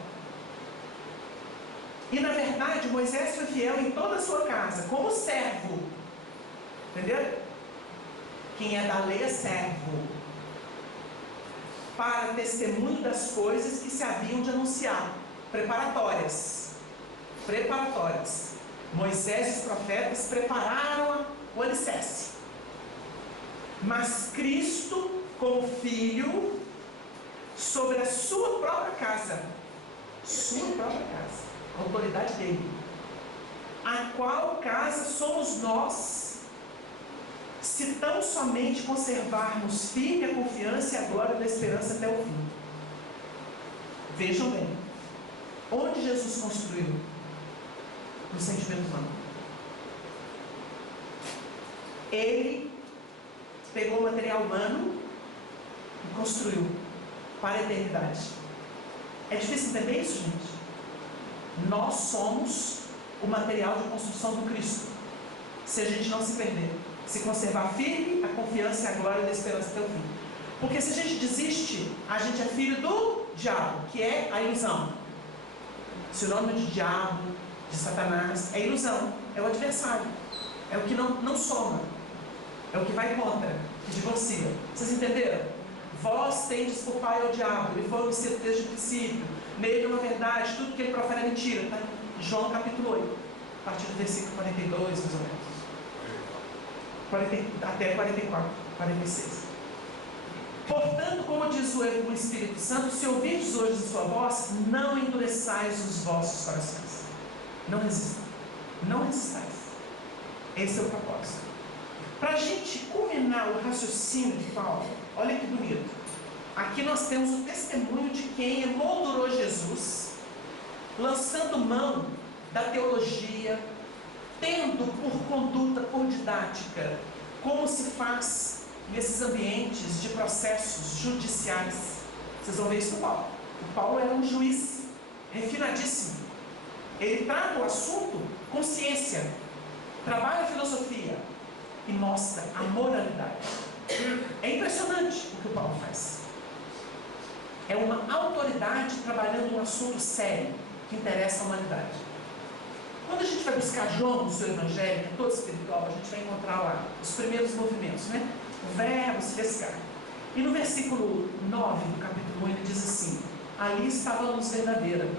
E na verdade, Moisés foi fiel em toda a sua casa, como servo. Entendeu? Quem é da lei é servo, para testemunho das coisas que se haviam de anunciar. Preparatórias. Preparatórias. Moisés e os profetas prepararam o alicerce. Mas Cristo, como filho, sobre a sua própria casa. Sua própria casa. A autoridade dele. A qual casa somos nós, se tão somente conservarmos firme a confiança e a glória da esperança até o fim. Vejam bem, onde Jesus construiu? No sentimento humano. Ele pegou o material humano e construiu para a eternidade. É difícil entender isso, gente? Nós somos o material de construção do Cristo, se a gente não se perder, se conservar firme a confiança e a glória da esperança até o fim. Porque se a gente desiste, a gente é filho do diabo, que é a ilusão. Sinônimo de diabo, de Satanás, é ilusão, é o adversário, é o que não soma, é o que vai contra, que divorcia. Vocês entenderam? Vós tendes por pai ao diabo, ele foi homicida desde o princípio, nele uma verdade, tudo que ele profere é mentira. Está em João capítulo 8, a partir do versículo 42, mais ou menos, até 44, 46. Portanto, como diz o Espírito Santo, se ouvirdes hoje a sua voz, não endureçais os vossos corações. Não resistam. Não resistais. Esse é o propósito. Para a gente culminar o raciocínio de Paulo, olha que bonito. Aqui nós temos o testemunho de quem emoldurou Jesus, lançando mão da teologia, tendo por conduta, por didática, como se faz nesses ambientes de processos judiciais. Vocês vão ver isso no Paulo. O Paulo era um juiz refinadíssimo. Ele trata o assunto com ciência, trabalha a filosofia e mostra a moralidade. É impressionante o que o Paulo faz. É uma autoridade trabalhando um assunto sério que interessa a humanidade. Quando a gente vai buscar João no seu evangelho, que é todo espiritual, a gente vai encontrar lá os primeiros movimentos, né? O verbo se fez carne. E no versículo 9 do capítulo 1 ele diz assim: ali estava a luz verdadeira,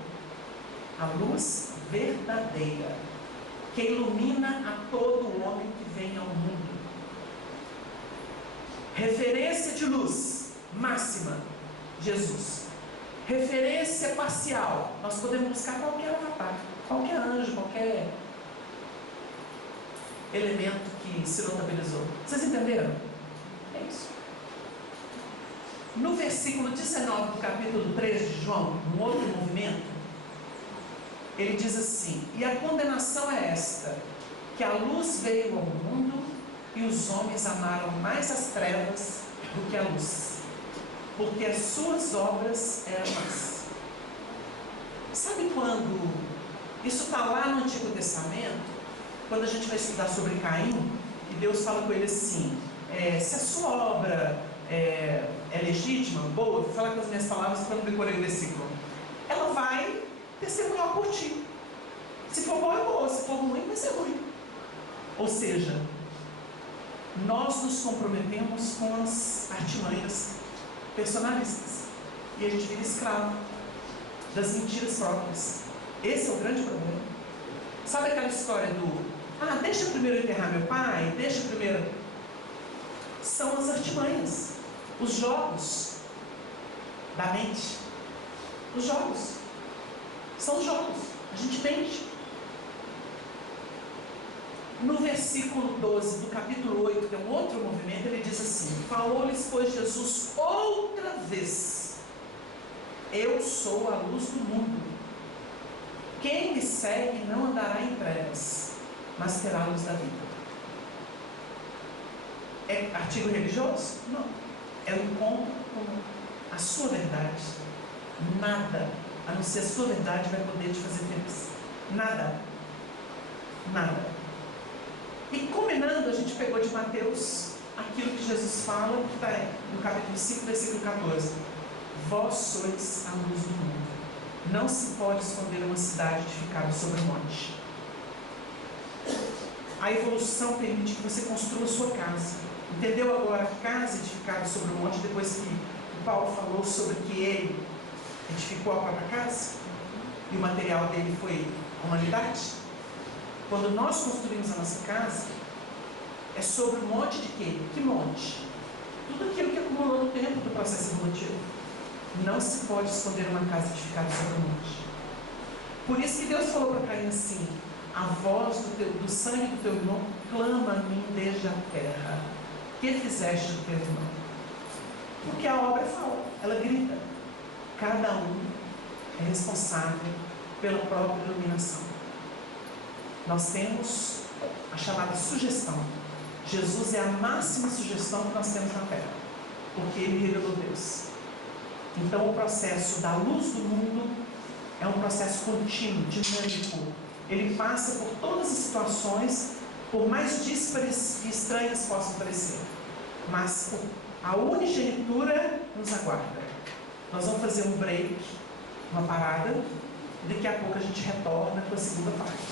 a luz verdadeira, que ilumina a todo homem que vem ao mundo. Referência de luz máxima, Jesus. Referência parcial, nós podemos buscar qualquer avatar, qualquer anjo, qualquer elemento que se notabilizou. Vocês entenderam? É isso. No versículo 19 do capítulo 3 de João, um outro movimento, ele diz assim: e a condenação é esta, que a luz veio ao mundo e os homens amaram mais as trevas do que a luz, porque as suas obras eram más. Sabe quando isso está lá no Antigo Testamento, quando a gente vai estudar sobre Caim, e Deus fala com ele assim: se a sua obra é legítima, boa, vou falar com as minhas palavras quando decorei o versículo, ela vai testemunhar por ti. Se for boa, é boa, se for ruim, vai ser ruim. Ou seja, nós nos comprometemos com as artimanhas personalistas e a gente vira escravo das mentiras próprias. Esse é o grande problema. Sabe aquela história do deixa primeiro enterrar meu pai, deixa primeiro. são as artimanhas, os jogos da mente. Os jogos. São os jogos. A gente mente. No versículo 12 do capítulo 8, que é um outro movimento, ele diz assim: falou-lhes, pois, Jesus outra vez: eu sou a luz do mundo. Quem me segue não andará em trevas, mas terá a luz da vida. É artigo religioso? Não. É um encontro com a sua verdade. Nada, a não ser a sua verdade, vai poder te fazer feliz. Nada. Nada. E combinando, a gente pegou de Mateus aquilo que Jesus fala, que está no capítulo 5, versículo 14. Vós sois a luz do mundo. Não se pode esconder uma cidade edificada sobre um monte. A evolução permite que você construa a sua casa. Entendeu agora a casa edificada sobre um monte, depois que o Paulo falou sobre que ele edificou a própria casa? E o material dele foi a humanidade? Quando nós construímos a nossa casa, é sobre um monte de quê? Que monte? Tudo aquilo que acumulou no tempo do processo evolutivo. Não se pode esconder uma casa edificada sobre um monte. Por isso que Deus falou para Caim assim: a voz do sangue do teu irmão clama a mim desde a terra. Que fizeste do teu irmão? Porque a obra fala, ela grita. Cada um é responsável pela própria iluminação. Nós temos a chamada sugestão. Jesus é a máxima sugestão que nós temos na terra, porque ele revelou Deus. Então o processo da luz do mundo é um processo contínuo, dinâmico. Ele passa por todas as situações, por mais díspares e estranhas possam parecer, mas a unigenitura nos aguarda. Nós vamos fazer um break, uma parada, e daqui a pouco a gente retorna com a segunda parte.